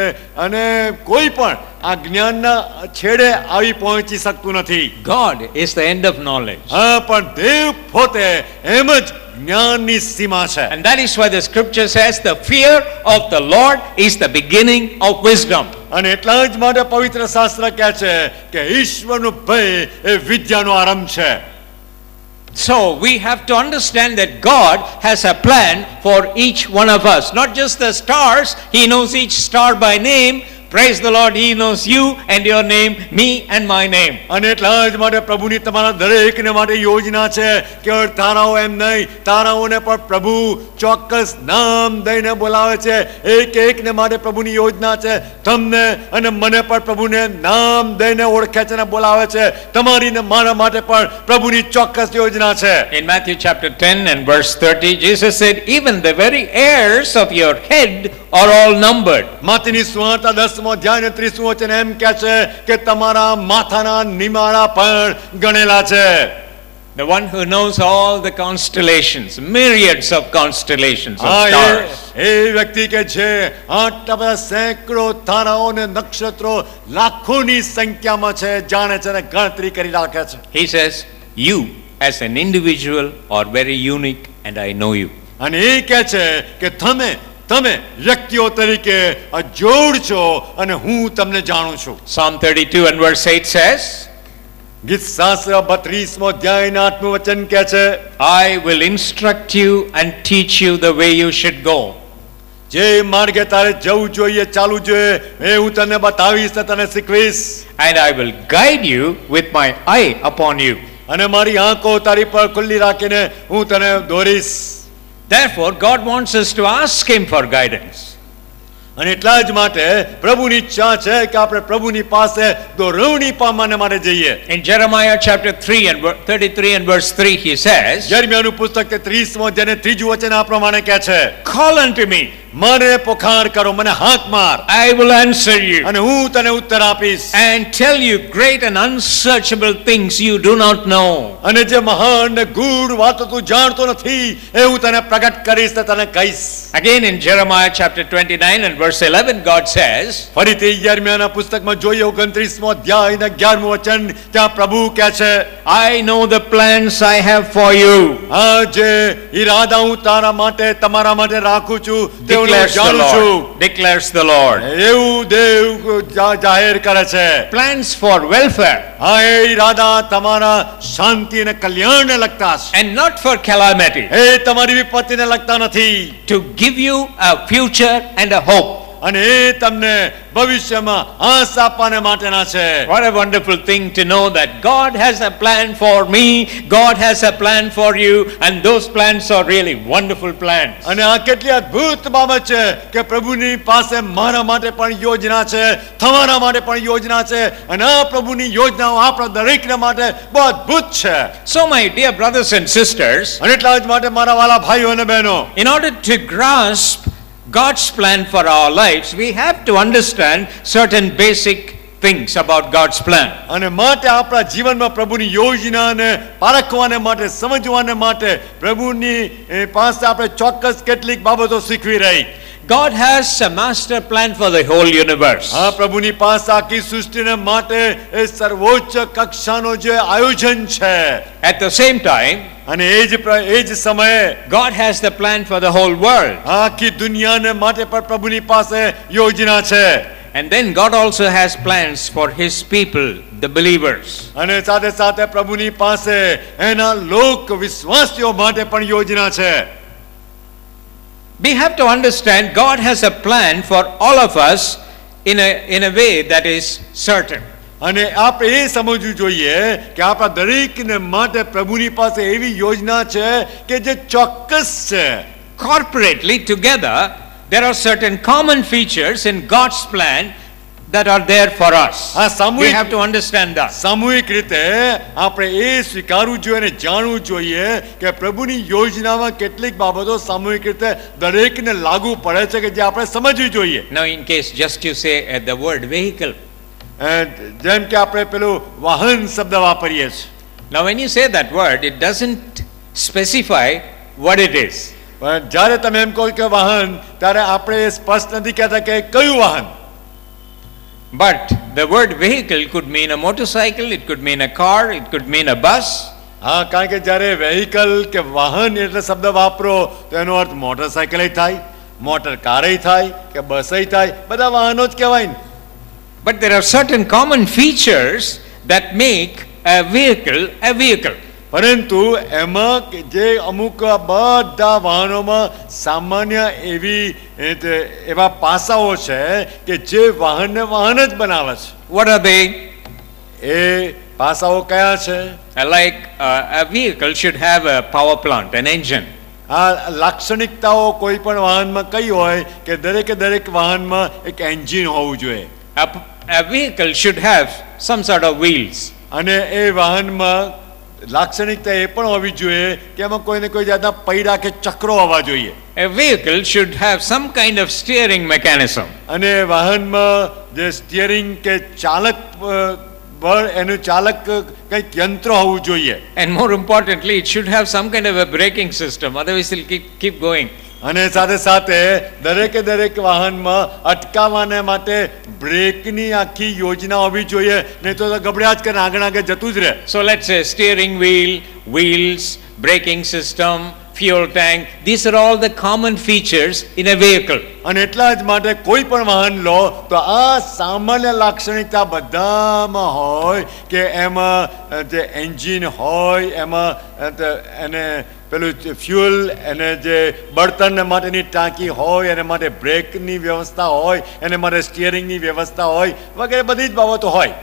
અને કોઈ પણ આ જ્ઞાનના છેડે આવી પહોંચી શકતું નથી. God is the end of knowledge. હા પણ દેવ પોતે એમ જ જ્ઞાનની સીમા છે. And that is why the scripture says the fear of the Lord is the beginning of wisdom. અને એટલા જ માટે પવિત્ર શાસ્ત્ર કહે છે કે ઈશ્વરનો ભય એ વિદ્યાનો આરંભ છે. So we have to understand that God has a plan for each one of us. Not just the stars, He knows each star by name, Praise the Lord, He knows you and your name, me and my name. અને એટલા જ માટે પ્રભુની તમારા દરેકને માટે યોજના છે. કેવળ તારાઓ એમ નહીં, તારાઓને પણ પ્રભુ ચોક્કસ નામ દઈને બોલાવે છે. એક એકને માટે પ્રભુની યોજના છે. તમને અને મને પણ પ્રભુને નામ દઈને ઓળખે છે અને બોલાવે છે. તમારી ને મારા માટે પણ પ્રભુની ચોક્કસ યોજના છે. In Matthew chapter 10 and verse 30, Jesus said, even the very hairs of your head are all numbered. માથાની સુવાર્તા 10મો અધ્યાય ને 30મું વચન એમ કહે છે કે તમારા માથાના નિમાણા પણ ગણેલા છે. The one who knows all the constellations, myriads of constellations of હા, stars. એ વ્યક્તિ કે છે આટલા બધા સેંકડો તારાઓ ને નક્ષત્રો લાખોની સંખ્યામાં છે, જાણે છે અને ગણતરી કરી રાખે છે. He says, you as an individual are very unique and I know you. અને એ કહે છે કે તમે વ્યક્તિઓ તરીકે અજોડ છો અને હું તમને જાણું છું. Psalm 32 and verse 8 says, ગીત શાસ્ત્ર 32મો અધ્યાય ને 8મું વચન કહે છે, I will instruct you and teach you the way you should go. જે માર્ગે તારે જવું જોઈએ, ચાલવું જોઈએ, એ હું તને બતાવીશ, તને શીખવીશ. And I will guide you with my eye upon you. અને મારી આંખો તારી પર ખુલ્લી રાખીને હું તને દોરીશ. Therefore, God wants us to ask Him for guidance. અને એટલા જ માટે પ્રભુની ઈચ્છા છે કે આપણે પ્રભુની પાસે દોરવણી પામવાને માટે જઈએ. In Jeremiah chapter 3 and 33 and verse 3, he says, યર્મિયાનું પુસ્તક 33મો અધ્યાય ને 3જું વચન આ પ્રમાણે કહે છે, call unto me, મને પોકાર કરો, મને હાથ માર, I will answer you અને હું તને ઉત્તર આપીશ. and tell you great and unsearchable things you do not know. અને જે મહાન ને ગૂઢ વાતો તું જાણતો નથી એ હું તને પ્રગટ કરીશ, તને કહીશ. Again in Jeremiah chapter 29 and verse 11, God says, ફરીથી યર્મિયાના પુસ્તકમાં જોઈએ 29મો અધ્યાય ને 11મું વચન, ત્યાં પ્રભુ કહે છે, I know the plans I have for you, આ જે ઈરાદા હું તારા માટે તમારા માટે રાખું છું તે હું declares the જાણું છું. Lord. Declares the Lord. એવું દેવ જાહેર કરે છે. Plans for welfare હા, એ ઈરાદા તમારા શાંતિ અને કલ્યાણને લગતા છે. and not for calamity, એ તમારી વિપત્તિને લગતા નથી. to give you a future and a hope. અને એ તમને ભવિષ્યમાં આશ આપવાને માટેના છે. What a wonderful thing to know that God has a plan for me, God has a plan for you, and those plans are really wonderful plans. અને આ કેટલી અદ્ભુત બાબત છે કે પ્રભુની પાસે મારા માટે પણ યોજના છે, તમારા માટે પણ યોજના છે, અને આ પ્રભુની યોજનાઓ આપણા દરેકના માટે બહુ અદ્ભુત છે. So my dear brothers and sisters, અને એટલા જ માટે મારા વાલા ભાઈઓ અને બહેનો, in order to grasp God's plan for our lives, we have to understand certain basic things about God's plan. અને માટે આપણા જીવનમાં પ્રભુની યોજનાને પારખવાને માટે, સમજવાને માટે પ્રભુની પાસે આપણે ચોક્કસ કેટલીક બાબતો શીખવી રહી. God has a master plan for the whole universe. હા, પ્રભુની પાસે આખી સૃષ્ટિને માટે એ સર્વોચ્ચ કક્ષાનો જે આયોજન છે. At the same time, અને એ જ સમયે God has the plan for the whole world. આખી દુનિયાને માટે પણ પ્રભુની પાસે યોજના છે. And then God also has plans for His people, the believers. અને સાથે સાથે પ્રભુની પાસે એના લોક વિશ્વાસીઓ માટે પણ યોજના છે. We have to understand God has a plan for all of us in a way that is certain. અને આપણે એ સમજવું જોઈએ કે આપણા દરેકને માટે પ્રભુની પાસે એવી યોજના છે કે જે ચોક્કસ છે. Corporately together, there are certain common features in God's plan that are there for us. We have to understand that. સામૂહિક રીતે આપણે એ સ્વીકારવું જોઈએ અને જાણવું જોઈએ કે પ્રભુની યોજનામાં કેટલીક બાબતો સામૂહિક રીતે દરેકને લાગુ પડે છે કે જે આપણે સમજવી જોઈએ. Now in case just you say the word vehicle. જેમ કે આપણે પેલું વાહન શબ્દ વાપરીએ છીએ. Now when you say that word, it doesn't specify what it is. પણ જ્યારે તમે એમ કહો કે વાહન, ત્યારે આપણે સ્પષ્ટ નથી કહેતા કે કયું વાહન. But the word vehicle could mean a motorcycle, it could mean a car, it could mean a bus. હા, કારણ કે જ્યારે વેહિકલ કે વાહન એટલે શબ્દ વાપરો તો એનો અર્થ મોટરસાયકલ થાય, મોટર કાર થાય કે બસ થાય, બધા વાહનો જ કહેવાય ને. But there are certain common features that make a vehicle a vehicle. પરંતુ એમાં જે અમુક બધા વાહનોમાં સામાન્ય એવા પાસાઓ છે કે જે વાહનને વાહન જ બનાવે છે. What are they? એ પાસાઓ કયા છે? Like a vehicle should have a power plant, an engine. આ લાક્ષણિકતાઓ કોઈ પણ વાહનમાં કઈ હોય કે દરેક વાહનમાં એક એન્જિન હોવું જોઈએ. A vehicle should have some sort of wheels. અને એ વાહનમાં લાક્ષણિકતા એ પણ હોવી જોઈએ કે એમાં કોઈને કોઈ જાતના પૈડા કે ચક્રો હોવા જોઈએ. A vehicle should have some kind of steering mechanism. અને વાહનમાં જે સ્ટીયરિંગ કે ચાલક બળ એનું ચાલક કંઈક યંત્ર હોવું જોઈએ. And more importantly, it should have some kind of a braking system, otherwise it'll keep going. અને સાથે સાથે દરેક વાહનમાં અટકાવવાને માટે બ્રેકની આખી યોજના હોવી જોઈએ, નહીં તો ગબડ્યા જ કરે આગળ જતું જ રહે. So let's say steering wheel, wheels, braking system, fuel tank, these are all the common features in a vehicle. અને એટલા જ માટે કોઈ પણ વાહન લો તો આ સામાન્ય લાક્ષણિકતા બધામાં હોય કે એમાં જે એન્જિન હોય, એમાં એને પેલું ફ્યુઅલ અને જે બળતણ માટેની ટાંકી હોય, એને માટે બ્રેકની વ્યવસ્થા હોય, એને માટે સ્ટીયરિંગની વ્યવસ્થા હોય, વગેરે બધી જ બાબતો હોય.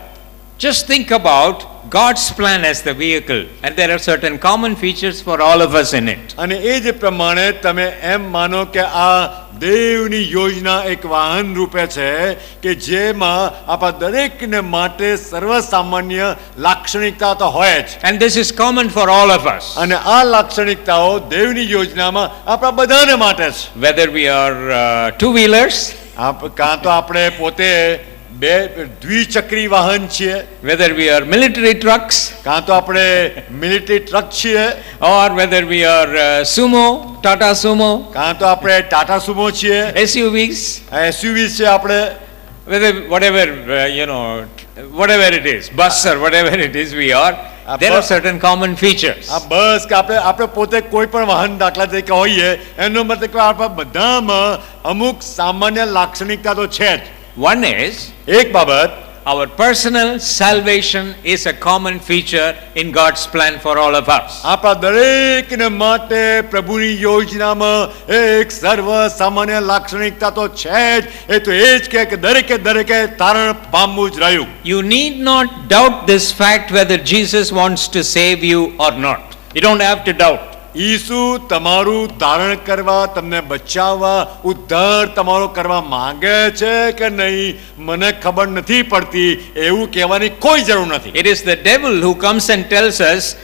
Just think about God's plan as the vehicle, and there are certain common features for all of us in it. અને એ જ પ્રમાણે તમે એમ માનો કે આ દેવની યોજના એક વાહન રૂપે છે કે જેમાં આપણા દરેકને માટે સર્વસામાન્ય લાક્ષણિકતા તો હોય જ. And this is common for all of us. અને આ લાક્ષણિકતાઓ દેવની યોજનામાં આપણા બધાને માટે છે. Whether we are two-wheelers, કાં તો આપણે પોતે બે દ્વિચક્રી વાહન છીએ, whether we are military trucks, કાં તો આપણે મિલિટરી ટ્રક છીએ, or whether we are sumo, Tata Sumo, કાં તો આપણે ટાટા સુમો છીએ, SUVs, એસયુવી છે આપણે, whatever whatever it is, bus or whatever it is we are, there are certain common features. આ બસ કે આપણે પોતે કોઈ પણ વાહન દાખલા તરીકે હોઈએ, એનો મતલબ કે આપણા બધામાં અમુક સામાન્ય લાક્ષણિકતા તો છે જ. One is, એક બાબત, our personal salvation is a common feature in God's plan for all of us. આપણા દરેકને માટે પ્રભુની યોજનામાં એક સર્વ સામાન્ય લાક્ષણિકતા તો છે જ. એ તો એ જ કે દરેકે તારણ પામવું જ રહ્યું. You need not doubt this fact whether Jesus wants to save you or not. You don't have to doubt. ઈસુ તમારું તારણ કરવા, તમને બચાવવા, ઉદ્ધાર તમારો કરવા માંગે છે કે નહીં મને ખબર નથી પડતી એવું કહેવાની કોઈ જરૂર નથી. It is the devil who comes and tells us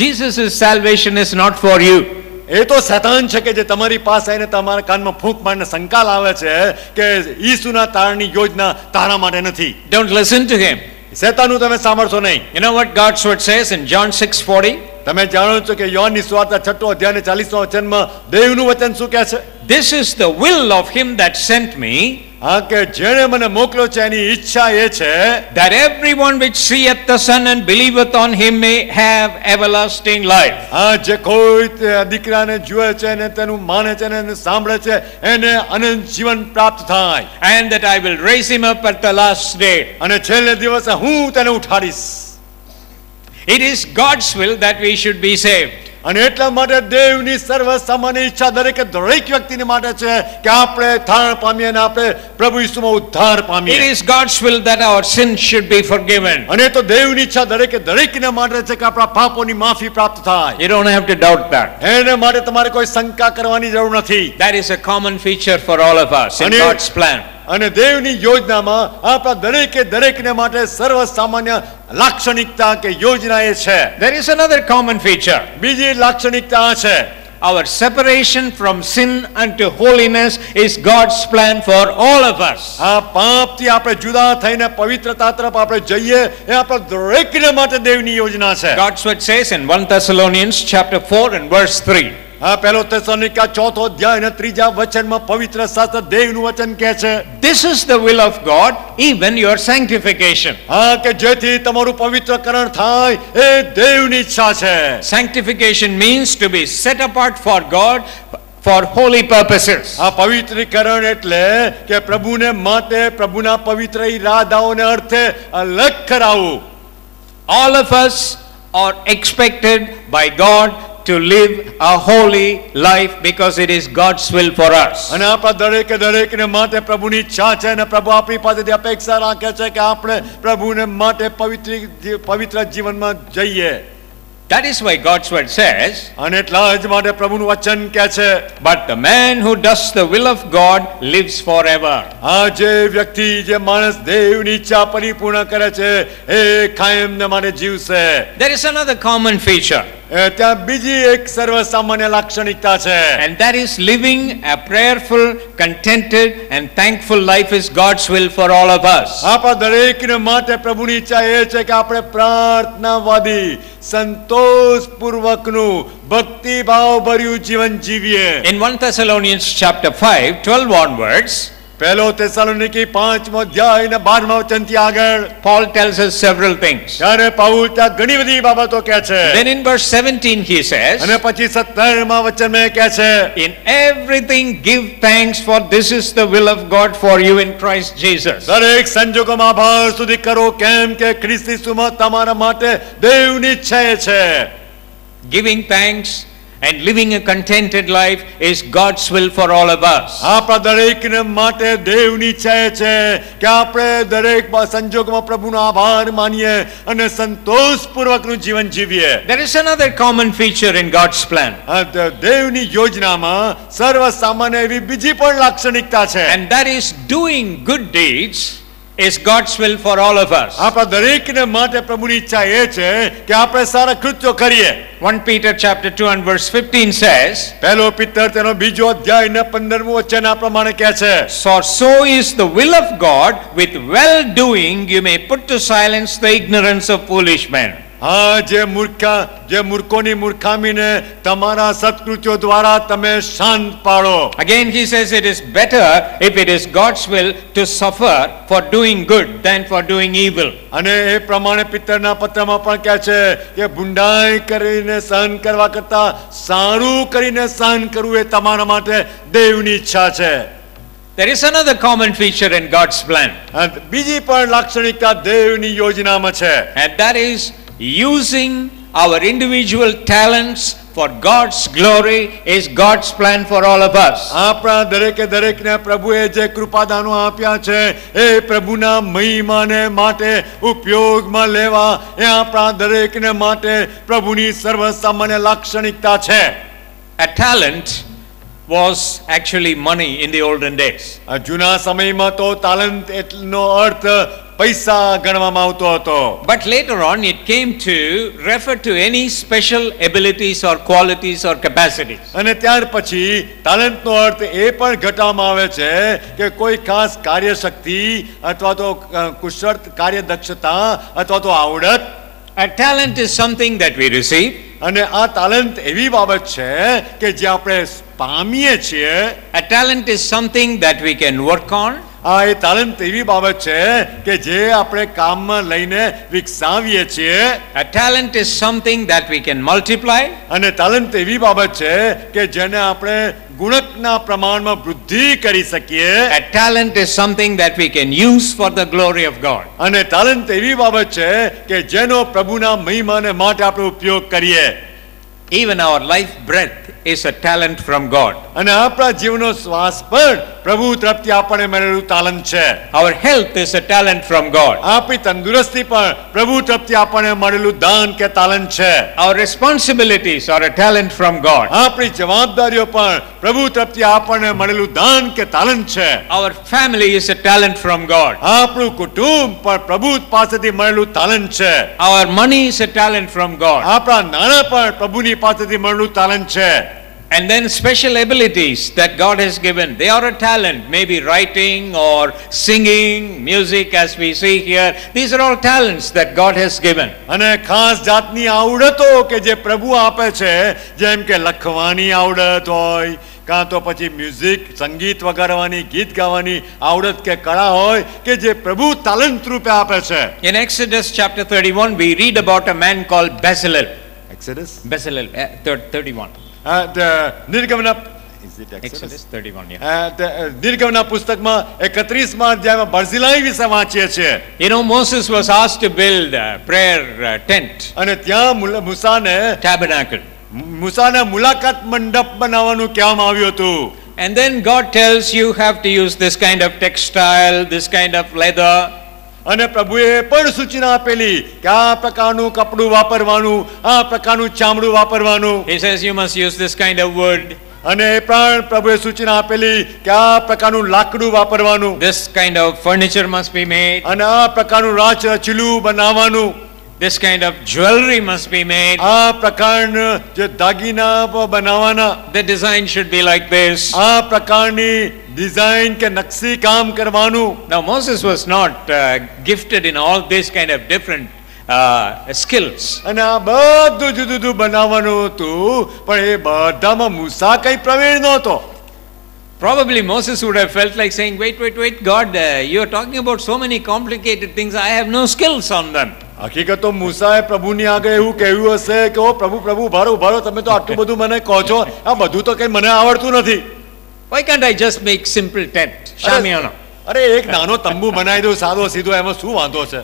Jesus' salvation is not for you. એ તો શૈતાન છે કે જે તમારી પાસે આવીને તમારા કાનમાં ફૂંક મારીને શંકા લાવે છે કે ઈસુના તારણની યોજના તારા માટે નથી. Don't listen to him. શૈતાનનું તમે સાંભળશો નહીં. You know what God's word says in John 6:40? તમે જાણો છો કે યોહાનની સુવાર્તા 6th અધ્યાય 40મા વચનમાં દેવનું વચન શું કહે છે? This is the will of him that sent me, હા કે જેણે મને મોકલ્યો છે એની ઈચ્છા એ છે that everyone which seeth the Son and believeth on him may have everlasting life. હા જે કોઈ દીકરાને જુએ છે ને તેનું માને છે ને સાંભળે છે એને અનંત જીવન પ્રાપ્ત થાય. And that I will raise him up at the last day. અને છેલ્લે દિવસે હું તેને ઉઠાડીશ. It is God's will that we should be saved. અને એટલા માટે દેવની સર્વ સામાન્ય ઈચ્છા દરેક વ્યક્તિને માટે છે કે આપણે તારણ પામીએ અને આપણે પ્રભુ ઈસુમાં ઉદ્ધાર It પામીએ. is God's will that our sins should be forgiven. અને તો દેવની ઈચ્છા દરેકને માટે છે કે આપણા પાપોની માફી પ્રાપ્ત થાય. You don't have to doubt that. એને માટે તમારે કોઈ શંકા કરવાની જરૂર નથી. That is a common feature for all of us in And it- God's plan. અને દેવની યોજનામાં આપણા દરેકને માટે સર્વ સામાન્ય લાક્ષણિકતા કે યોજના એ છે. There is another common feature. બીજી લાક્ષણિકતા આ છે Our separation from sin unto holiness is God's plan for all of us. આ પાપથી આપણે જુદા થઈને પવિત્રતા તરફ આપણે જઈએ એ આપણા દરેકને માટે દેવની યોજના છે. God's word says in 1 Thessalonians chapter 4 and verse 3. આ પહેલો થેસલોનિકા 4th અધ્યાય અને 3જા વચનમાં પવિત્ર શાસ્ત્ર દેવનું વચન કહે છે This is the will of God, even your sanctification. હા કે જેથી તમારું પવિત્રકરણ થાય એ દેવની ઈચ્છા છે. Sanctification means to be set apart for God for holy purposes. આ પવિત્રીકરણ એટલે કે પ્રભુને માટે પ્રભુના પવિત્ર ઈરાદાઓને અર્થે અલગ કરાવવું. All of us or expected by God to live a holy life because it is God's will for us. અને આપણા દરેકને માટે પ્રભુની ઈચ્છા છે અને પ્રભુ આપણી પાસેથી અપેક્ષા રાખે છે કે આપણે પ્રભુને માટે પવિત્ર જીવનમાં જઈએ. That is why God's word says, અને એટલા જ માટે પ્રભુનું વચન કહે છે, but the man who does the will of God lives forever. આ જે વ્યક્તિ જે માણસ દેવની ઈચ્છા પરિપૂર્ણ કરે છે એ કાયમને માટે જીવશે. There is another common feature, ત્યાં બીજી એક સર્વસામાન્ય લાક્ષણિકતા છે, and that is living a prayerful, contented and thankful life is God's will for all of us. આપણા દરેકને માટે પ્રભુની ઈચ્છા એ છે કે આપણે પ્રાર્થનાવાદી સંતોષપૂર્વકનું ભક્તિભાવ ભર્યું જીવન જીવીએ. In 1 Thessalonians chapter 5, 12 onwards, પહેલો થેસલોનિકી 5મો અધ્યાય અને 12મા વચનથી આગળ Paul tells us several things. ત્યારે પૌલ ત્યાં ઘણી બધી બાબતો કહે છે. Then in verse 17 he says, અને પછી 17મા વચનમાં કહે છે, in everything give thanks, for this is the will of God for you in Christ Jesus. દરેક સંજોગોમાં આભાર સુધી કરો, કેમ કે ખ્રિસ્ત ઈસુમાં તમારા માટે દેવની ઈચ્છા એ છે. Giving thanks and living a contented life is God's will for all of us. આપણા દરેકને માટે દેવની ઈચ્છા એ છે કે આપણે દરેક સંજોગોમાં પ્રભુનો આભાર માનીએ અને સંતોષપૂર્વકનું જીવન જીવીએ. There is another common feature in God's plan, દેવની યોજનામાં સર્વસામાન્ય એવી બીજી પણ લાક્ષણિકતા છે, and that is doing good deeds is God's will for all of us. આપણા દરેકને માટે પ્રભુની ઈચ્છા એ છે કે આપણે સારા કૃત્યો કરીએ. 1 Peter chapter 2 and verse 15 says, પહેલો પિતર તેનો બીજો અધ્યાય ને 15મું વચન આ પ્રમાણે કહે છે, so is the will of God, with well doing you may put to silence the ignorance of foolish men. જે મૂર્ખોની મૂર્ખામીને તમારા સત્કૃત્યો દ્વારા તમે શાંત પાડો. Again he says it is better if it is God's will to suffer for doing good than for doing evil. અને એ પ્રમાણે પિતરના પત્રમાં પણ કહે છે કે બુંડાઈ કરીને સહન કરવા કરતા સારું કરીને સહન કરવું એ તમારા માટે દેવની ઈચ્છા છે. There is another common feature in God's plan, બીજી પણ લાક્ષણિકતા દેવની યોજનામાં છે, and that is using our individual talents for God's glory is God's plan for all of us. આપણા દરેકને પ્રભુએ જે કૃપાદાનો આપ્યા છે એ પ્રભુના મહિમાને માટે ઉપયોગમાં લેવા એ આપણા દરેકને માટે પ્રભુની સર્વસામાન્ય લાક્ષણિકતા છે. A talent was actually money in the olden days. જૂના સમયમાં તો તાલંત એટલો અર્થ પૈસા ગણવામાં આવતો હતો. But later on it came to refer to any special abilities or qualities or capacities. અને ત્યાર પછી તાલંતનો અર્થ એ પણ ઘટાડવામાં આવે છે કે કોઈ ખાસ કાર્યશક્તિ અથવા તો કુશળ કાર્યદક્ષતા અથવા તો આવડત. A talent is something that we receive. અને આ તાલંત એવી બાબત છે કે જે આપણે પામીએ છીએ. A talent is something that we can work on. એ તાલંત એવી બાબત છે કે જે આપણે કામમાં લઈને વિકસાવીએ છીએ. A talent is something that we can multiply. અને તાલંત એવી બાબત છે કે જેને આપણે ગુણકના પ્રમાણમાં વૃદ્ધિ કરી શકીએ. A talent is something that we can use for the glory of God. અને તાલંત એવી બાબત છે કે જેનો પ્રભુના મહિમાને માટે આપણે ઉપયોગ કરીએ. Even our life breath is a talent from God. અને આપણા જીવનનો શ્વાસ પણ પ્રભુ તરફથી આપણને મળેલું તાલંત છે. Our health is a talent from God. આપણી તંદુરસ્તી પણ પ્રભુ તરફથી આપણને મળેલું દાન કે તાલંત છે. Our responsibilities are a talent from God. આપણી જવાબદારીઓ પણ પ્રભુ તરફથી આપણને મળેલું દાન કે તાલંત છે. Our family is a talent from God. આપણું કુટુંબ પણ પ્રભુ પાસેથી મળેલું તાલંત છે. Our money is a talent from God. આપણા નાણાં પણ પ્રભુની પાસેથી મળેલું તાલંત છે. And then special abilities that God has given, they are a talent, maybe writing or singing, music as we see here. These are all talents that God has given. અને ખાસ જાતની આવડતો કે જે પ્રભુ આપે છે, જેમ કે લખવાની આવડત હોય, કાં તો પછી મ્યુઝિક સંગીત વગાડવાની ગીત ગાવાની આવડત કે કળા હોય કે જે પ્રભુ તાલંત રૂપે આપે છે. In Exodus chapter 31 we read about a man called Bezalel. Exodus? Bezalel, 31. નિર્ગમન Is it Exodus 31, yeah. નિર્ગમના પુસ્તકમાં 31માં અધ્યાયમાં બર્ઝિલાઈ વિશે વાંચીએ છીએ. You know, Moses was asked to build a prayer tent, અને ત્યાં મૂસાને tabernacle. મુલાકાત મંડપ બનાવવાનું કહેવામાં આવ્યું હતું. And then God tells you have to use this kind of textile, this kind of leather. અને પ્રભુએ પણ સૂચના આપેલી કે આ પ્રકારનું કપડું વાપરવાનું, આ પ્રકારનું ચામડું વાપરવાનું. He says you must use this kind of wood, અને પણ પ્રભુએ સૂચના આપેલી કે આ પ્રકારનું લાકડું વાપરવાનું, this kind of furniture must be made, અને આ પ્રકારનું રચીલું બનાવવાનું, this kind of jewelry must be made, આ પ્રકારના જે દાગીના બનાવવાના, the design should be like this. આ પ્રકારની ડિઝાઇન કે નકશી કામ કરવાનું. Now Moses was not gifted in all these kind of different skills. અને આ બધું જુદું જુદું બનાવવાનું હતું, પણ એ બધામાં મૂસા કઈ પ્રવીણ નહોતો. Probably Moses would have felt like saying, wait, God, you are talking about so many complicated things, I have no skills on them. હકીકત તો મૂસાએ પ્રભુની આગળ એવું કહ્યું હશે કે ઓ પ્રભુ ઉભારો, તમે તો આટલું બધું મને કહો છો, આ બધું તો કઈ મને આવડતું નથી. Why can't I just make simple tent, shamiana? અરે એક નાનો તંબુ બનાવી દઉં, સાદો સીધો, એમાં શું વાંધો છે?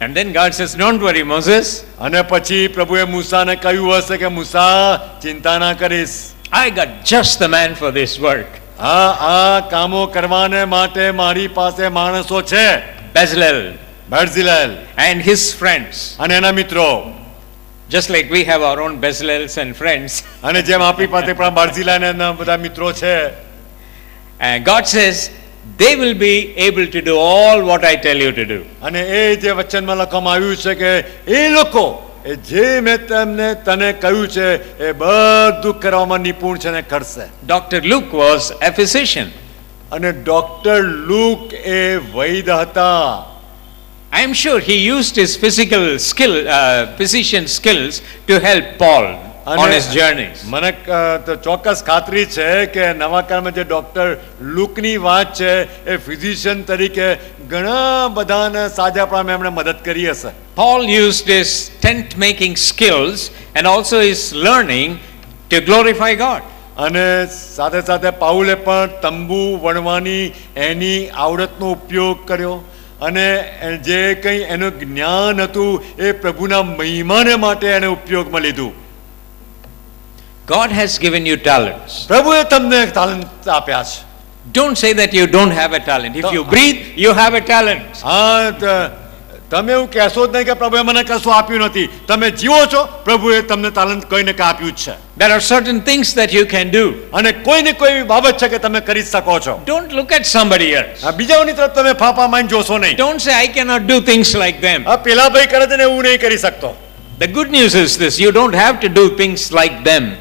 And then God says, don't worry, Moses. અને પછી પ્રભુએ મૂસાને કહ્યું હશે કે મૂસા ચિંતા ના કરીશ, I got just the man for this work. આ કામો કરવાને માટે મારી પાસે માણસો છે. Bezalel બર્ઝિલેલ and his friends. અને એના મિત્રો. Just like we have our own Bezalels and friends. અને જેમ આપણી પાસે પણ બર્ઝિલેલ અને એના બધા મિત્રો છે. And God says, they will be able to do all what I tell you to do. અને એ જે વચનમાં લખવામાં આવ્યું છે કે એ લોકો જે મેં તને કહ્યું છે એ બધું કરવામાં નિપુણ છે ને કરશે. Dr. Luke was a physician. અને ડોક્ટર લુક એ વૈદ હતા. I am sure he used his physician skills to help Paul on his journeys. મને ચોક્કસ ખાતરી છે કે નવા કાળમાં જે ડોક્ટર લુકની વાત છે એ ફિઝિશિયન તરીકે ઘણા બધાને સાજાપણામાં એમણે મદદ કરી હશે. Paul used his tent making skills and also his learning to glorify God. અને સાથે સાથે પાઉલે પણ તંબુ વણવાની એની આવડતનો ઉપયોગ કર્યો, અને જે કંઈ એનું જ્ઞાન હતું એ પ્રભુના મહિમાને માટે એને ઉપયોગમાં લીધું. God has given you talents. પ્રભુએ તમને તાલન્ટ આપ્યા છે. Don't say that you don't have a talent. If you breathe, you have a talent. તમે એવું કહેશો જ નહીં કે પ્રભુએ મને કશું આપ્યું નથી. તમે જીવો છો, પ્રભુએ તમને તાલન્ટ કઈ ને કઈ આપ્યું જ છે. There are certain things that you can do. અને કોઈ ને કોઈ બાબત છે કે તમે કરી શકો છો. Don't look at somebody else. બીજાઓની તરફ તમે ફાફા મારીને જોશો નહીં. Don't say I cannot do things like them. પેલા ભાઈ કરે છે ને એવું નહીં કરી શકતો. The good news is this, you don't have to do things like them.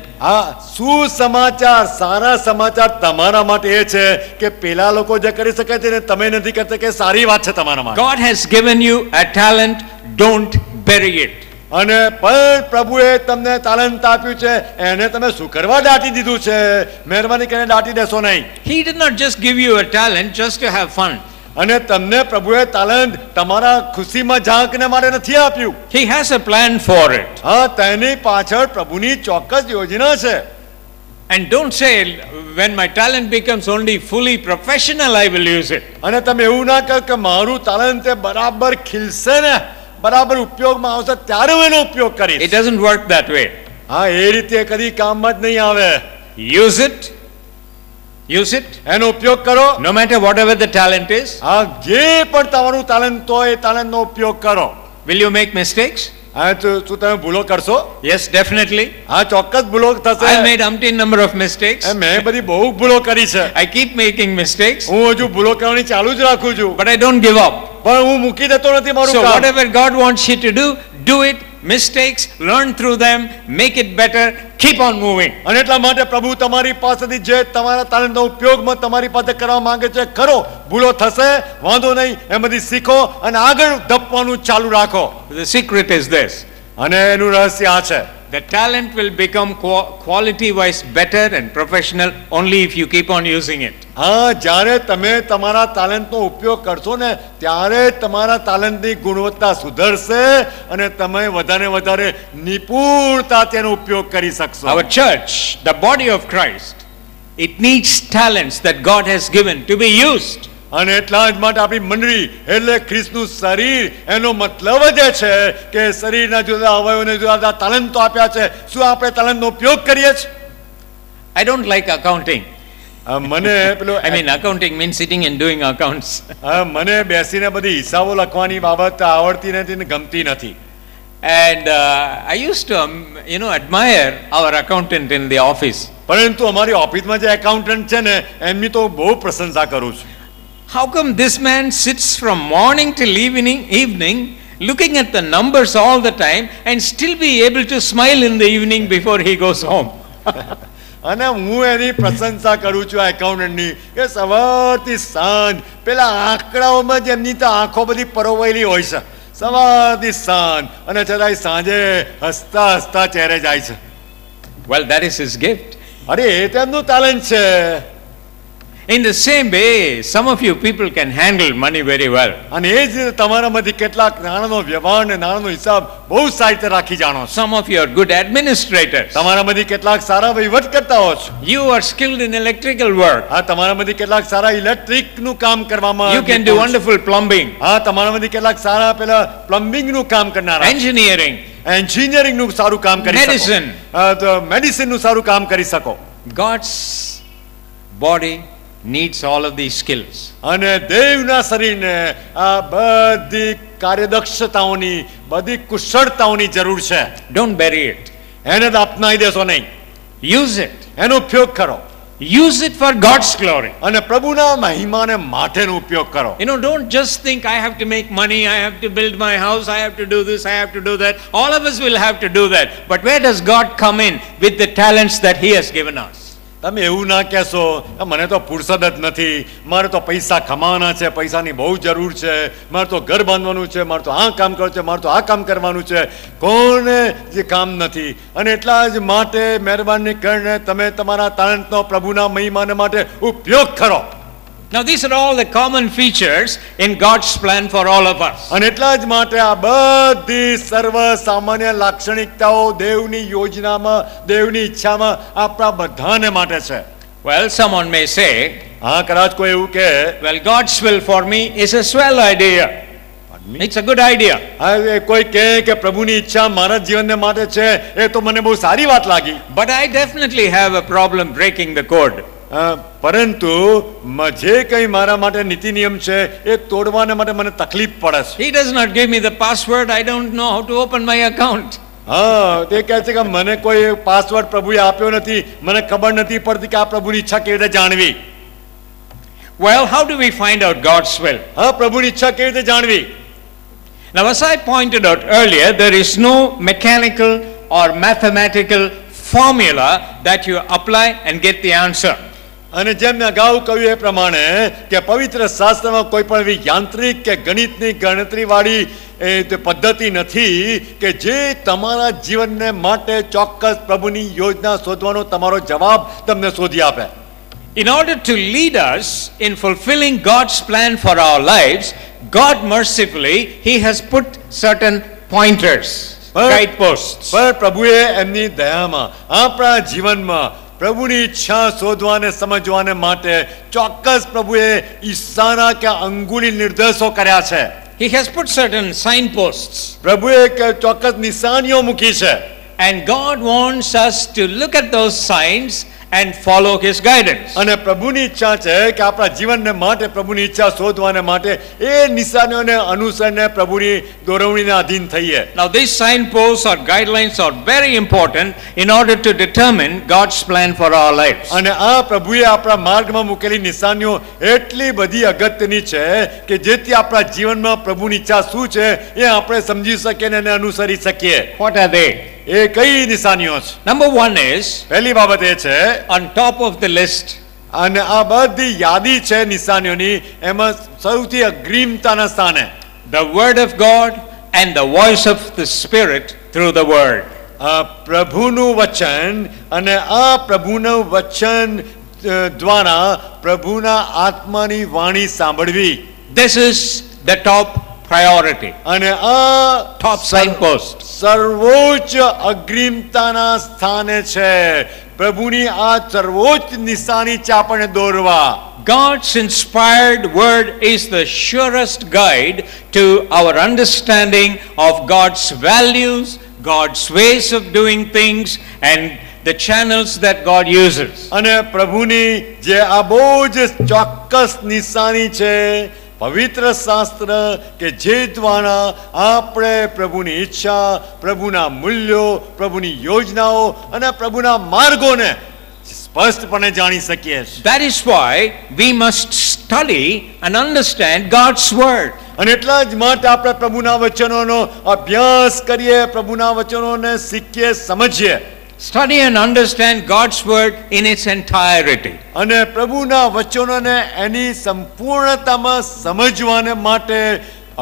સુસમાચાર, સારા સમાચાર તમારા માટે એ છે કે પેલા લોકો જે કરી શકે છે ને તમે નથી કરતા, કે સારી વાત છે તમારા માટે. God has given you a talent, don't bury it. અને પણ પ્રભુએ તમને તાલન્ટ આપ્યું છે, એને તમે શું કરવા દાટી દીધું છે? મહેરબાની કરીને દાટી દેશો નહીં. He did not just give you a talent just to have fun. અને તમને પ્રભુએ તાલન્ટ તમારા ખુશીમાં ઝાંકને માટે નથી આપ્યું. He has a plan for it. તેની પાછળ પ્રભુની ચોક્કસ યોજના છે. And don't say when my talent becomes only fully professional I will use it. અને તમે એવું ના કહો કે મારું તાલન્ટ બરાબર ખીલશે ને બરાબર ઉપયોગમાં આવશે ત્યારે હું એનો ઉપયોગ કરીશ. It doesn't work that way. એ રીતે કદી કામમાં જ નહીં આવે. Use it. એનો ઉપયોગ કરો. No matter whatever the talent is. જે પણ તમારું તાલન્ટ હોય એ તાલન્ટનો ઉપયોગ કરો. Will you make mistakes? શું તમે ભૂલો કરશો? Yes, definitely. ચોક્કસ ભૂલો થશે. I made umpteen number of mistakes. મેં બધી બહુ ભૂલો કરી છે. I keep making mistakes. હું હજુ ભૂલો કરવાની ચાલુ જ રાખું છું. But I don't give up. પણ હું મૂકી દેતો નથી મારું કામ. So whatever God wants you to do, do it. Mistakes, learn through them, make it better, keep on moving. અને એટલા માટે પ્રભુ તમારી પાસેથી જે તમારા તાલન્ટનો ઉપયોગમાં તમારી પાસે કરવા માંગે છે કરો. ભૂલો થશે, વાંધો નહીં, એમાંથી શીખો અને આગળ ધપવાનું ચાલુ રાખો. The secret is this. અને એનું રહસ્ય આ છે. The talent will become quality wise better and professional only if you keep on using it. જ્યારે તમે તમારા તાલન્ટનો ઉપયોગ કરશો ને ત્યારે તમારા તાલન્ટની ગુણવત્તા સુધરશે અને તમે વધારે નિપુણતા તેનો ઉપયોગ કરી શકશો. Our church, the body of Christ, It needs talents that God has given to be used. અને એટલા જ માટે આપણી મંડળી એટલે ખ્રિસ્તનું શરીર એનો મતલબ જ એ છે કે શરીરના જુદા અવયવોને જુદા તાલંતો આપ્યા છે. શું આપણે તાલંતનો ઉપયોગ કરીએ છીએ? I don't like accounting. મને પેલું I mean, accounting means sitting and doing accounts. મને બેસીને બધી હિસાબો લખવાની બાબત આવડતી નથી ને ગમતી નથી. And I used to, admire our accountant in the office. પરંતુ અમારી ઓફિસમાં જે એકાઉન્ટન્ટ છે ને એમની તો બહુ પ્રશંસા કરું છું. How come this man sits from morning till evening looking at the numbers all the time and still be able to smile in the evening before he goes home? અને હું એની પ્રશંસા કરું છું આ એકાઉન્ટન્ટની કે સવારથી સાંજ પેલા આંકડાઓમાં જ એમની તો આંખો બધી પરોવાયેલી હોય છે. સવારથી સાંજ અને છતાંય સાંજે હસતા હસતા ચહેરે જાય છે. Well, that is his gift. અરે એ તો એમનું ટેલેન્ટ છે. In the same way, some of you people can handle money very well. અને એ જ રીતે તમારામાંથી કેટલાક નાણાંનો વ્યવહાર ને નાણાંનો હિસાબ બહુ સારી રીતે રાખી જાણો છો. Some of you are good administrators. તમારામાંથી કેટલાક સારા વહીવટકર્તાઓ છો. You are skilled in electrical work. હા, તમારામાંથી કેટલાક સારા ઇલેક્ટ્રિકનું કામ કરવામાં You can do wonderful plumbing, હા, તમારામાંથી કેટલાક સારા પેલા પ્લમ્બિંગનું કામ કરનારા, engineering, એન્જિનિયરિંગનું સારું કામ કરી શકો, medicine. તો મેડિસિનનું સારું કામ કરી શકો. God's body needs all of these skills. અને દેવના શરીરને આ બધી કાર્યદક્ષતાઓની બધી કુશળતાઓની જરૂર છે. Don't bury it. એને તો અપનાવી દેશો નહીં. Use it. એનો ઉપયોગ કરો Use it for God's glory. અને પ્રભુના મહિમાને માટેનો ઉપયોગ કરો. Don't just think I have to make money, I have to build my house, I have to do this, I have to do that. All of us will have to do that. But where does God come in with the talents that He has given us? તમે એવું ના કહેશો મને તો ફુરસદ જ નથી, મારે તો પૈસા કમાવાના છે, પૈસાની બહુ જરૂર છે, મારે તો ઘર બાંધવાનું છે, મારે તો આ કામ કરવું છે, મારે તો આ કામ કરવાનું છે. કોને જે કામ નથી. અને એટલા જ માટે મહેરબાની કરીને તમે તમારા તાલંતનો પ્રભુના મહિમાને માટે ઉપયોગ કરો. Now these are all the common features in God's plan for all of us. અને એટલા જ માટે આ બધી સર્વ સામાન્ય લાક્ષણિકતાઓ દેવની યોજનામાં દેવની ઈચ્છામાં આપણા બધાને માટે છે. Well, someone may say, હા, કદાચ કોઈ એવું કહે, well, God's will for me is a swell idea. It's a good idea. કોઈ કહે કે પ્રભુની ઈચ્છા મારા જીવનને માટે છે, એ તો મને બહુ સારી વાત લાગી. But I definitely have a problem breaking the code. પરંતુ જે કંઈ મારા માટે નીતિ નિયમ છે એ તોડવાને માટે મને તકલીફ પડે છે. He does not give me the password. I don't know how to open my account. હા, તે કહે છે કે મને કોઈ પાસવર્ડ પ્રભુએ આપ્યો નથી, મને ખબર નથી પડતી કે આ પ્રભુની ઈચ્છા કેવી રીતે જાણવી. Well, how do we find out God's will? હા, પ્રભુની ઈચ્છા કેવી રીતે જાણવી? Now, as I pointed out earlier, there is no mechanical or mathematical formula that you apply and get the answer. અને જેમ મેં અગાઉ કહ્યું એ પ્રમાણે કે પવિત્ર શાસ્ત્રમાં કોઈ પણ એવી યાંત્રિક કે ગણિતની ગણતરીવાળી પદ્ધતિ નથી કે જે તમારા જીવનને માટે ચોક્કસ પ્રભુની યોજના શોધવાનો તમારો જવાબ તમને શોધી આપે. In order to lead us in fulfilling God's plan for our lives, God mercifully, He has put certain pointers, guideposts. પણ પ્રભુએ એમની દયામાં આપણા જીવનમાં પ્રભુની ઈચ્છા શોધવાને સમજવાને માટે ચોક્કસ પ્રભુએ ઈશારા કે અંગુલી નિર્દેશો કર્યા છે. He has put certain signposts. પ્રભુએ ચોક્કસ નિશાનીઓ મૂકી છે. And God wants us to look at those signs and follow His guidance. અને પ્રભુની ઈચ્છા છે કે આપણા જીવનને માટે પ્રભુની ઈચ્છા શોધવાને માટે એ નિશાનીઓને અનુસરને પ્રભુની દોરવણીને અધીન થઈએ. Now these signposts or guidelines are very important in order to determine God's plan for our lives. અને આ પ્રભુએ આપણા માર્ગમાં મૂકેલી નિશાનીઓ એટલી બધી અગત્યની છે કે જેથી આપણા જીવનમાં પ્રભુની ઈચ્છા શું છે એ આપણે સમજી શકીએ અને એને અનુસરી શકીએ. What are they? એ કઈ નિશાનીઓ છે? Number one is, પહેલી બાબત એ છે, on top of the list, અને આ બધી યાદી છે નિશાનીઓની, એમાં સૌથી અગ્રીમતાના સ્થાને the word of God and the voice of the Spirit through the word. પ્રભુનું વચન અને આ પ્રભુનું વચન દ્વારા પ્રભુના આત્માની વાણી સાંભળવી. This is the top priority. અને આ top signpost. સર્વોચ્ચ અગ્રીમતાના સ્થાને છે. પ્રભુની આ સર્વોચ્ચ નિશાની છે આપણને દોરવા. God's inspired word is the surest guide to our understanding of God's values, God's ways of doing things, and the channels that God uses. અને પ્રભુની જે આ બહુ જ ચોક્કસ નિશાની છે પવિત્ર શાસ્ત્ર કે જે દ્વારા આપણે પ્રભુની ઈચ્છા, પ્રભુના મૂલ્યો, પ્રભુની યોજનાઓ અને પ્રભુના માર્ગોને સ્પષ્ટપણે જાણી શકીએ છીએ. That is why we must study and understand God's word. અને એટલા જ માટે આપણે પ્રભુના વચનોનો અભ્યાસ કરીએ, પ્રભુના વચનોને શીખીએ, સમજીએ. Study and understand God's word in its entirety. અને પ્રભુના વચનોને એની સંપૂર્ણતામાં સમજવાને માટે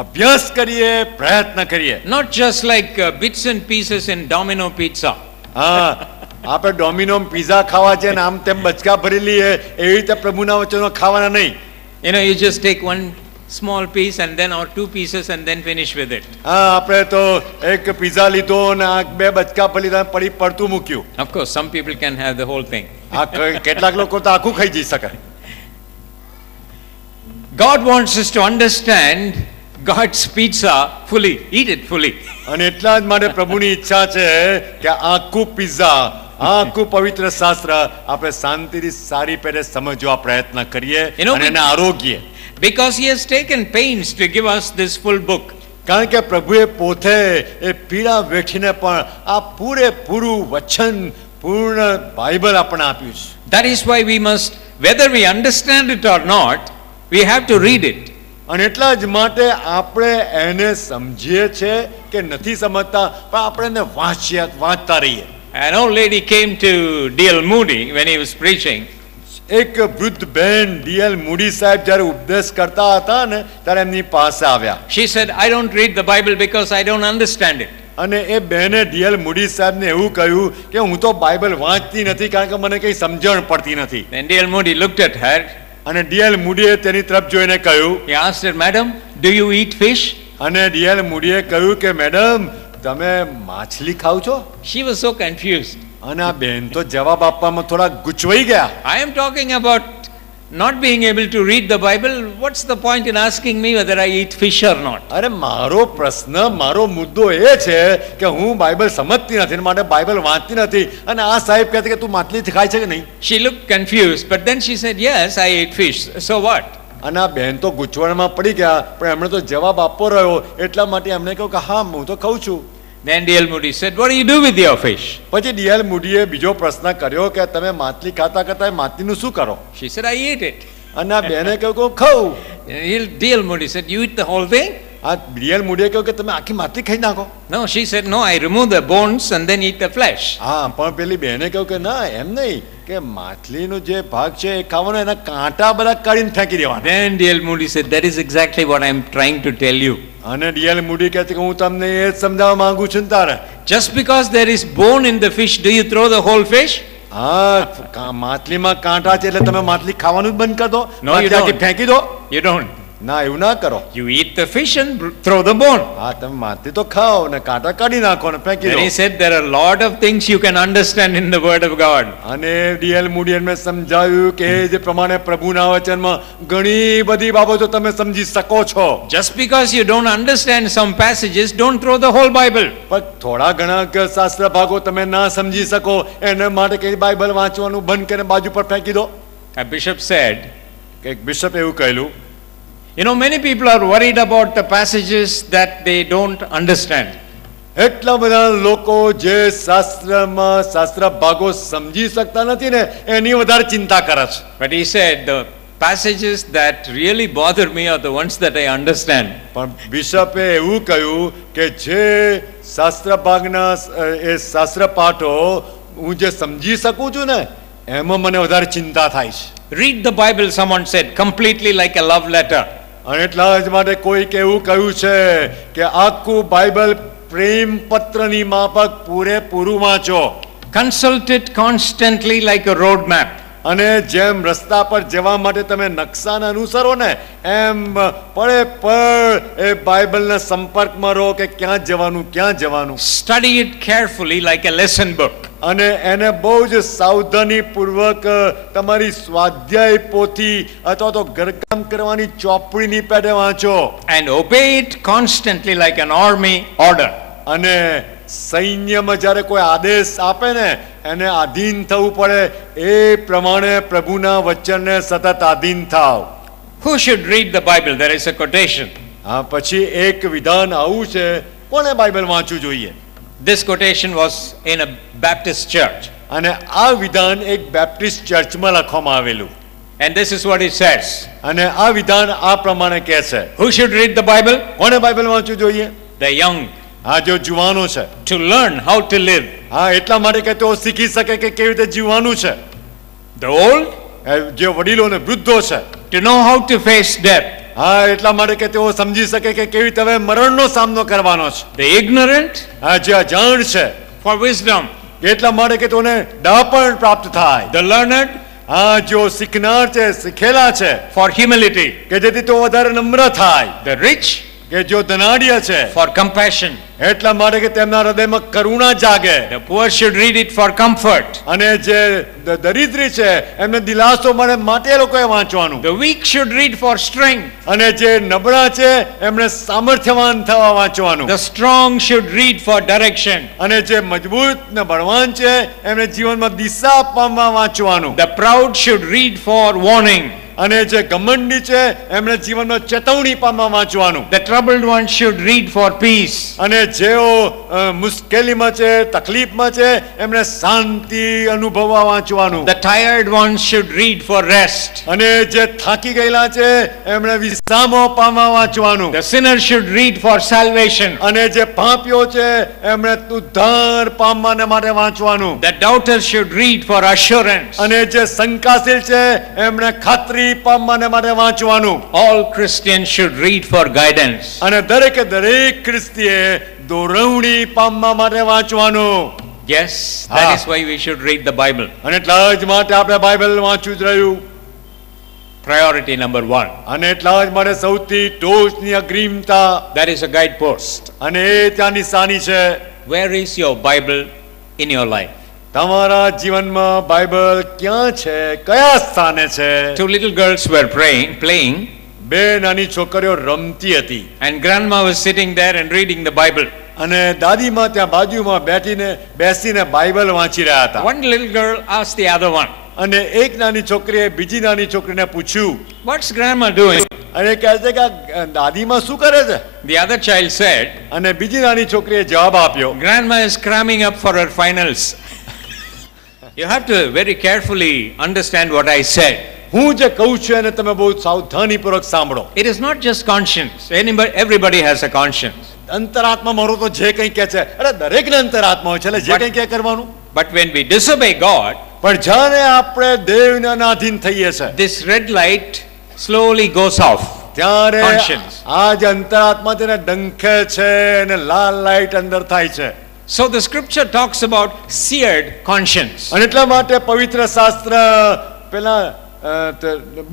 અભ્યાસ કરીએ, પ્રયત્ન કરીએ. Not just like bits and pieces in Domino pizza. હા, આપણે ડોમિનો પિઝા ખાવા છે ને આમ તેમ બચકા ભરી લઈએ, એવી રીતે પ્રભુના વચનો ખાવાના નહીં. You know, you just take one small piece and then or two pieces and then finish with it. હા, આપણે તો એક પિઝા લીધો ને આ બે બચકા ભરી લીધા, પડી પડતું મૂક્યું. Of course, some people can have the whole thing. આ કેટલાક લોકો તો આખું ખાઈ જઈ શકે. God wants us to understand God's pizza fully, eat it fully. અને એટલા જ માટે પ્રભુની ઈચ્છા છે કે આખું પિઝા, આખું પવિત્ર શાસ્ત્ર આપણે શાંતિથી સારી પેરે સમજવા પ્રયત્ન કરીએ You know, અને એને આરોગ્ય. Because He has taken pains to give us this full book. કારણ કે પ્રભુએ પોતે એ પીડા વેઠીને પણ આ પૂરેપૂરું વચન, પૂર્ણ બાઇબલ આપણને આપ્યું છે. That is why we must, whether we understand it or not, we have to read it. અને એટલા જ માટે આપણે એને સમજીએ છે કે નથી સમજતા, પણ આપણે એને વાંચતા રહીએ. An old lady came to D.L. Moody when he was preaching. એક વૃદ્ધ બેન ડીએલ મૂડી સાહેબ જ્યારે ઉપદેશ કરતા હતા ને ત્યારે એમની પાસે આવ્યા. She said, I don't read the Bible because I don't understand it. અને એ બેને ડીએલ મૂડી સાહેબને એવું કહ્યું કે હું તો બાઇબલ વાંચતી નથી કારણ કે મને કંઈ સમજણ પડતી નથી. Then D.L. Moody looked at her. અને ડીએલ મૂડીએ તેની તરફ જોઈને કહ્યું, He asked her, Madam, do you eat fish? અને ડીએલ મૂડીએ કહ્યું કે મેડમ તમે માછલી ખાવ છો? She was so confused. અને આ બેન તો જવાબ આપવામાં થોડા ગૂંચવાઈ ગયા. I am talking about not being able to read the Bible. What's the point in asking me whether I eat fish or not? અરે મારો પ્રશ્ન, મારો મુદ્દો એ છે કે હું બાઇબલ સમજતી નથી ને માટે બાઇબલ વાંચતી નથી, અને આ સાહેબ કહે છે કે તું માછલી ખાય છે કે નહીં? She looked confused, but then she said, Yes, I eat fish. So what? અને આ બેન તો ગૂંચવણમાં પડી ગયા, પણ એમણે તો જવાબ આપવો રહ્યો, એટલા માટે એમણે કહ્યું કે હા હું તો ખાઉં છું. Then D.L. Moody said, What do you do with your fish? પછી ડીએલ મૂડીએ બીજો પ્રશ્ન કર્યો કે તમે માછલી ખાતા કરતા માછલીનું શું કરો? She said, I eat it. અને આ બેને કહ્યું કે હું ખાઉં. D.L. Moody said, You eat the whole thing? આ ડીએલ મૂડીએ કહ્યું કે તમે આખી માછલી ખાઈ નાખો. No, she said, No, I remove the bones and then eat the flesh. હા, પણ પેલી બેને કહ્યું કે ના એમ નહીં, કે માછલીનો જે ભાગ છે એ ખાવાનો, એના કાંટા બધા કાઢીને ફેંકી દેવાના. Then D.L. Moody said, That is exactly what I am trying to tell you. અને ડીએલ મૂડી કહે છે કે હું તમને એ જ સમજાવવા માંગુ છું ને તારે. Just because there is bone in the fish, do you throw the whole fish? હા, માછલીમાં કાંટા છે એટલે તમે માછલી ખાવાનું જ બંધ કરી દો? No, you માછલી આખી don't. ફેંકી દો? You don't. ના, એવું ના કરો. You eat the fish and throw the bone. હા, તમે માછલી તો ખાઓ ને કાંટા કાઢી નાખો ને ફેંકી Then દો. he said there are a lot of things you can understand in the word of God. અને ડીએલ મૂડી એમને સમજાવ્યું કે જે પ્રમાણે પ્રભુના વચનમાં ઘણી બધી બાબતો તમે સમજી શકો છો. Just because you don't understand some passages, don't throw the whole Bible. પણ થોડા ઘણા શાસ્ત્ર ભાગો તમે ના સમજી શકો એના માટે કઈ બાઇબલ વાંચવાનું બંધ કરીને બાજુ પર ફેંકી દો. A bishop said, કે એક બિશપ એવું કહેલું, You know, many people are worried about the passages that they don't understand. એટલા બધા લોકો જે શાસ્ત્રમાં શાસ્ત્ર ભાગો સમજી શકતા નથી ને એની વધારે ચિંતા કરે છે. But he said, the passages that really bother me are the ones that I understand. પણ બિશપે એવું કહ્યું કે જે શાસ્ત્ર ભાગના એ શાસ્ત્ર પાઠો હું જે સમજી શકું છું ને એમાં મને વધારે ચિંતા થાય છે. Read the Bible, someone said, completely like a love letter. અને એટલા જ માટે કોઈક એવું કહ્યું છે કે આખું બાઇબલ પ્રેમ પત્રની માફક પૂરેપૂરું વાંચો. Consult it constantly like a road map. અને જેમ રસ્તા પર જવા માટે તમે નકશાને અનુસરો ને એમ પળે પળ એ બાઇબલના સંપર્કમાં રહો કે ક્યાં જવાનું. Study it carefully like a lesson book. અને એને બહુ જ સાવધાનીપૂર્વક તમારી સ્વાધ્યાય પોથી અથવા તો ઘરકામ કરવાની ચોપડીની પેટે વાંચો. and obey it constantly like an army order. અને સૈન્યમાં જ્યારે કોઈ આદેશ આપે ને એને આધીન થવું પડે એ પ્રમાણે પ્રભુના વચનને સતત આધીન થાવ. Who should read the Bible? There is a quotation. હા, પછી એક વિધાન આવું છે, કોને બાઇબલ વાંચવું જોઈએ? This quotation was in a Baptist church. અને આ વિધાન એક બેપ્ટિસ્ટ ચર્ચમાં લખવામાં આવેલું. And this is what it says. અને આ વિધાન આ પ્રમાણે કહે છે. Who should read the Bible? કોને બાઇબલ વાંચવું જોઈએ? The young. હા, જો જુવાનો છે. To learn how to live. હા, એટલા માટે કે તેઓ શીખી શકે કે કેવી રીતે જીવવાનું છે. The old. જે વડીલો ને વૃદ્ધો છે. To know how to face death. હા, એટલા માટે કે તેઓ સમજી શકે કે કેવી રીતે હવે મરણનો સામનો કરવાનો છે. The ignorant. હા, જે અજાણ છે. For wisdom. એટલા માટે કે તેઓને ડહાપણ પ્રાપ્ત થાય. The learned. હા, જો શીખનાર છે, શીખેલા છે, For humility. કે જેથી તેઓ વધારે નમ્ર થાય. The rich. કે જો ધનાઢ્ય છે, For compassion. એટલા માટે કે તેમના હૃદયમાં કરુણા જાગે. The poor should read it for comfort. અને જે દરિદ્રી છે એમને દિલાસો મળે માટે એ લોકોએ વાંચવાનું. The weak should read for strength. અને જે નબળા છે એમણે સામર્થ્યવાન થવા વાંચવાનું. The strong should read for direction. અને જે મજબૂત ને બળવાન છે એમને જીવનમાં દિશા આપવામાં વાંચવાનું. The proud should read for warning. અને જે ઘમંડી છે એમણે જીવનમાં ચેતવણી પામવા વાંચવાનું. The troubled one should read for peace. અને જેઓ મુશ્કેલીમાં છે, તકલીફમાં છે, એમણે શાંતિ અનુભવવા વાંચવાનું. The tired ones should read for rest. અને જે થાકી ગયેલા છે એમણે વિશ્રામો પામવા વાંચવાનું. The sinner should read for salvation. અને જે પાપીઓ છે એમણે ઉદ્ધાર પામવાને માટે વાંચવાનું. The doubter should read for assurance. અને જે શંકાશીલ છે એમણે ખાતરી પામવાને માટે વાંચવાનું. All Christians should read for guidance. અને દરેકે દરેક ખ્રિસ્તીએ દોરવણી પામવા માટે વાંચવાનું. Yes, that Ah. is why we should read the Bible. અને એટલા જ માટે આપણે બાઇબલ વાંચવું જ રહ્યું. Priority number 1. અને એટલા જ માટે સૌથી ટોચની અગ્રીમતા That is a guidepost. અને એ ત્યાં નિશાની છે. Where is your Bible in your life? તમારા જીવનમાં બાઇબલ ક્યાં છે, કયા સ્થાને છે? Two little girls were playing, બે નાની છોકરીઓ રમતી હતી. and grandma was sitting there and reading the Bible. અને દાદીમાં ત્યાં બાજુમાં બેસીને બાઇબલ વાંચી રહ્યા હતા. One little girl asked the other one, અને એક નાની છોકરીએ બીજી નાની છોકરીને પૂછ્યું. "What's grandma doing?" અને કહે છે કે દાદીમાં શું કરે છે? The other child said, અને બીજી નાની છોકરીએ જવાબ આપ્યો, "Grandma is cramming up for her finals." You have to very carefully understand what I said. હું જે કહું છું એને તમે બહુ સાવધાનીપૂર્વક સાંભળો. It is not just conscience. Everybody has a conscience. અંતરાત્મા મારો તો જે કંઈ કહે છે, અરે દરેકને અંતરાત્મા હોય છે, એટલે જે કંઈ કહે કરવાનું. But when we disobey God, પણ જ્યારે આપણે દેવને અનાધીન થઈએ છે this red light slowly goes off. ત્યારે Conscience. આ જે અંતરાત્મા તેને ડંખે છે અને લાલ લાઈટ અંદર થાય છે. So the scripture talks about seared conscience. અને એટલા માટે પવિત્ર શાસ્ત્ર પેલા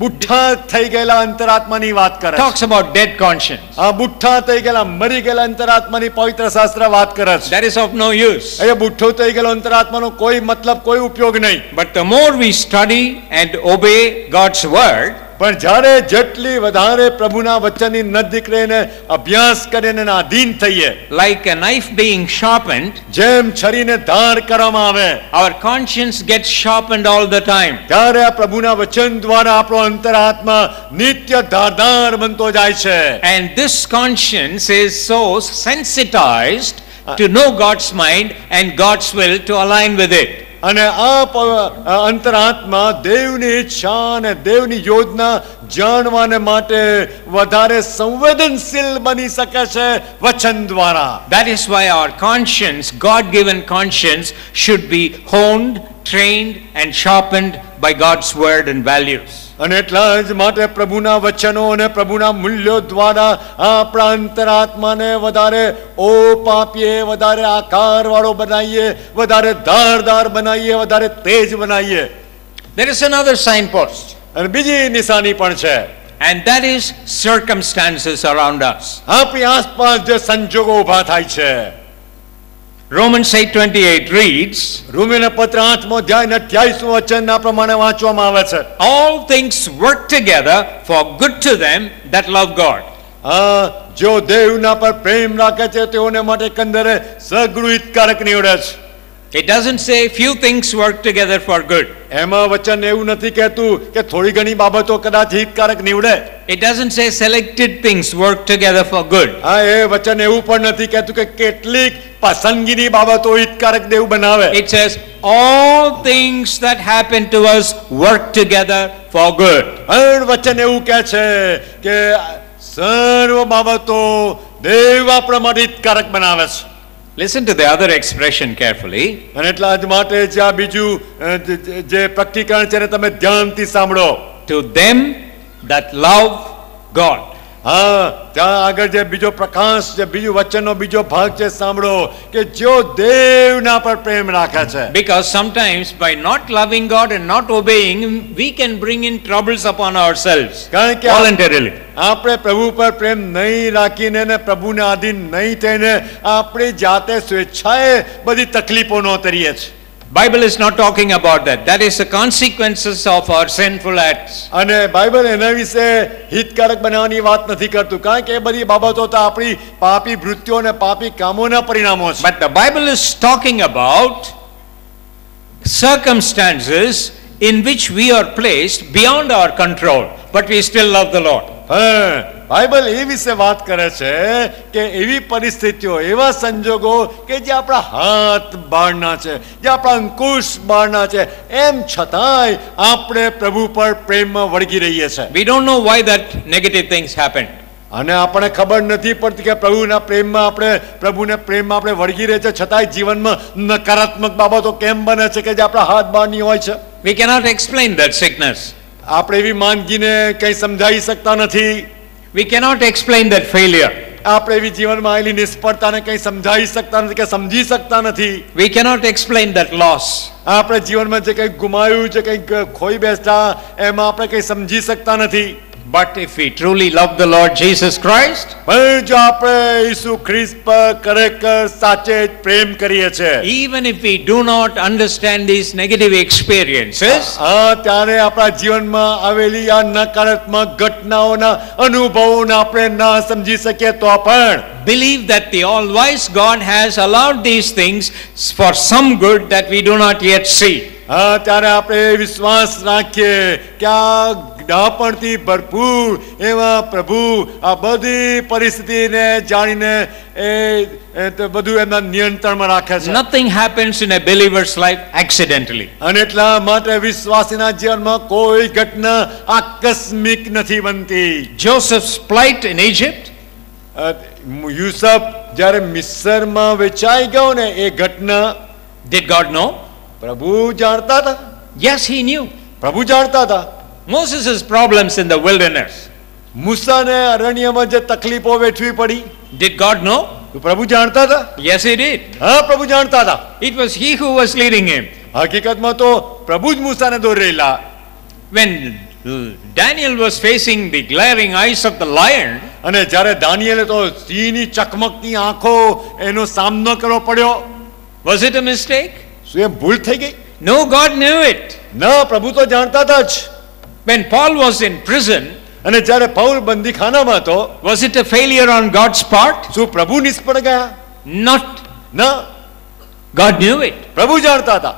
બુઠ્ઠા થઈ ગયેલા અંતરાત્માની વાત કરે છે. Talks about dead conscience. આ બુઠ્ઠા થઈ ગયેલા મરી ગયેલા અંતરાત્માની પવિત્ર શાસ્ત્ર વાત કરે છે. That is of no use. એ બુઠ્ઠો થઈ ગયેલો અંતરાત્માનો કોઈ મતલબ, કોઈ ઉપયોગ નહીં. But the more we study and obey God's word, પણ જ્યારે જેટલી વધારે પ્રભુના વચનની નજીક રહીને અભ્યાસ કરીને એના અધીન થઈએ, like a knife being sharpened, જેમ છરીને ધાર કરવામાં આવે, our conscience gets sharpened all the time. ત્યારે આ પ્રભુના વચન દ્વારા આપણો અંતરાત્મા નિત્ય ધારદાર બનતો જાય છે. And this conscience is so sensitized to know God's mind and God's will to align with it. અને આ અંતરાત્મા દેવની ઈચ્છા અને દેવની યોજના જાણવાને માટે વધારે સંવેદનશીલ બની શકે છે વચન દ્વારા. That is why our conscience, God-given conscience, should be honed, trained and sharpened by God's word and values. અને એટલા જ માટે પ્રભુના વચનો અને પ્રભુના મૂલ્યો દ્વારા આપણા અંતરાત્માને વધારે પાપીએ, વધારે આકારવાળો બનાવીએ, વધારે ધારદાર બનાવીએ, વધારે તેજ બનાવીએ. There is another signpost, અને બીજી નિશાની પણ છે, and that is circumstances around us. આપણી આસપાસ જે સંજોગો ઊભા થાય છે. Romans 8:28 reads, રોમીઓના પત્ર 8મો અધ્યાય 28મું વચન આ પ્રમાણે વાંચવામાં આવે છે. all things work together for good to them that love God. જો દેવના પર પ્રેમ રાખે છે તેઓને માટે એકંદરે સઘળું હિતકારક નીવડે છે. It doesn't say few things work together for good. એમાં વચન એવું નથી કહેતું કે થોડી ઘણી બાબતો કદાચ હિતકારક નીવડે. It doesn't say selected things work together for good. એ વચન એવું પણ નથી કહેતું કે કેટલીક પસંદગીની બાબતો હિતકારક દેવ બનાવે. It says all things that happen to us work together for good. પણ વચન એવું કહે છે કે સર્વ બાબતો દેવ આપણા માટે હિતકારક બનાવે છે. Listen to the other expression carefully. અને એટલા જ માટે જે આ બીજું જે પ્રકટીકરણ છે એને તમે ધ્યાનથી સાંભળો. To them that love God. ત્યાં આગળ જે બીજો પ્રકાશ જે બીજું વચનનો બીજો ભાગ છે સાંભળો કે જો દેવના પર પ્રેમ રાખે છે. Because sometimes by not loving God and not obeying Him, we can bring in troubles upon ourselves કારણ કે voluntarily. આપણે પ્રભુ પર પ્રેમ નહીં રાખીને ને પ્રભુને આધીન નહીં થઈને આપણી જાતે સ્વેચ્છાએ બધી તકલીફોનો તરીએ છે. Bible is not talking about that. That is the consequences of our sinful acts. અને બાઇબલ એના વિશે હિતકારક બનાવવાની વાત નથી કરતું કારણ કે એ બધી બાબતો તો આપણી પાપી વૃત્તિઓ અને પાપી કામોના પરિણામો છે. But the Bible is talking about circumstances in which we are placed beyond our control, but we still love the Lord. Bible એ વિશે વાત કરે છે કે એવી પરિસ્થિતિઓ એવા સંજોગો કે જે આપણા હાથ બહારના છે જે આપણા અંકુશ બહારના છે એમ છતાંય આપણે પ્રભુ પર પ્રેમમાં વળગી રહીએ છીએ. We don't know why that negative things happened. અને આપણે ખબર નથી પડતી કે પ્રભુના પ્રેમમાં આપણે પ્રભુને પ્રેમમાં આપણે વળગી રહીએ છીએ છતાંય જીવનમાં નકારાત્મક બાબતો કેમ બને છે કે જે આપણા હાથ બહારની હોય છે. We cannot explain that sickness. આપણે એવી માંદગીને કંઈ સમજાવી શકતા નથી. We cannot explain that failure. આપણે એવી જીવનમાં આવેલી નિષ્ફળતાને કંઈ સમજાવી શકતા નથી કે સમજી શકતા નથી. We cannot explain that loss. આપણે જીવનમાં જે કંઈ ગુમાવ્યું જે કંઈ ખોઈ બેસતા એમાં આપણે કંઈ સમજી શકતા નથી. But if we truly love the Lord Jesus Christ, પણ જો આપણે ઈસુ ખ્રિસ્ત પર ખરેખર સાચે જ પ્રેમ કરીએ છીએ, even if we do not understand these negative experiences, ત્યારે આપણા જીવનમાં આવેલી આ નકારાત્મક ઘટનાઓના અનુભવોને આપણે ના સમજી શકીએ તો પણ believe that the all-wise God has allowed these things for some good that we do not yet see. ત્યારે આપણે વિશ્વાસ રાખીએ કે આ ડાપણથી ભરપૂર એવા પ્રભુ આ બધી પરિસ્થિતિને જાણીને એ બધું એમના નિયંત્રણમાં રાખે છે. Nothing happens in a believer's life accidentally. અને એટલા માટે વિશ્વાસીના જીવનમાં કોઈ ઘટના આકસ્મિક નથી બનતી. Joseph's plight in Egypt, Yusuf જ્યારે મિસ્રમાં વેચાઈ ગયો ને એ ઘટના did God know? પ્રભુ જાણતા હતા. Yes, he knew. પ્રભુ જાણતા હતા. Moses' problems in the wilderness, મૂસાને અરણ્યમાં જે તકલીફો વેઠવી પડી, did God know? પ્રભુ જાણતા હતા. Yes, he did. પ્રભુ જાણતા હતા. It was he who was leading him. હકીકતમાં તો પ્રભુ જ મૂસાને દોરી રહેલા. When Daniel was facing the glaring eyes of the lion, અને જ્યારે દાનિયેલે તો સિંહની ચકમકતી આંખો એનો સામનો કરવો પડ્યો, was it a mistake? શું એ ભૂલ થઈ ગઈ? No, God knew it. ના, પ્રભુ તો જાણતા હતા જ. When Paul was in prison, અને જ્યારે પૌલ બંદીખાનામાં હતો, was it a failure on God's part? શું પ્રભુ નિષ્ફળ ગયા? Not. ના, God knew it. પ્રભુ જાણતા હતા.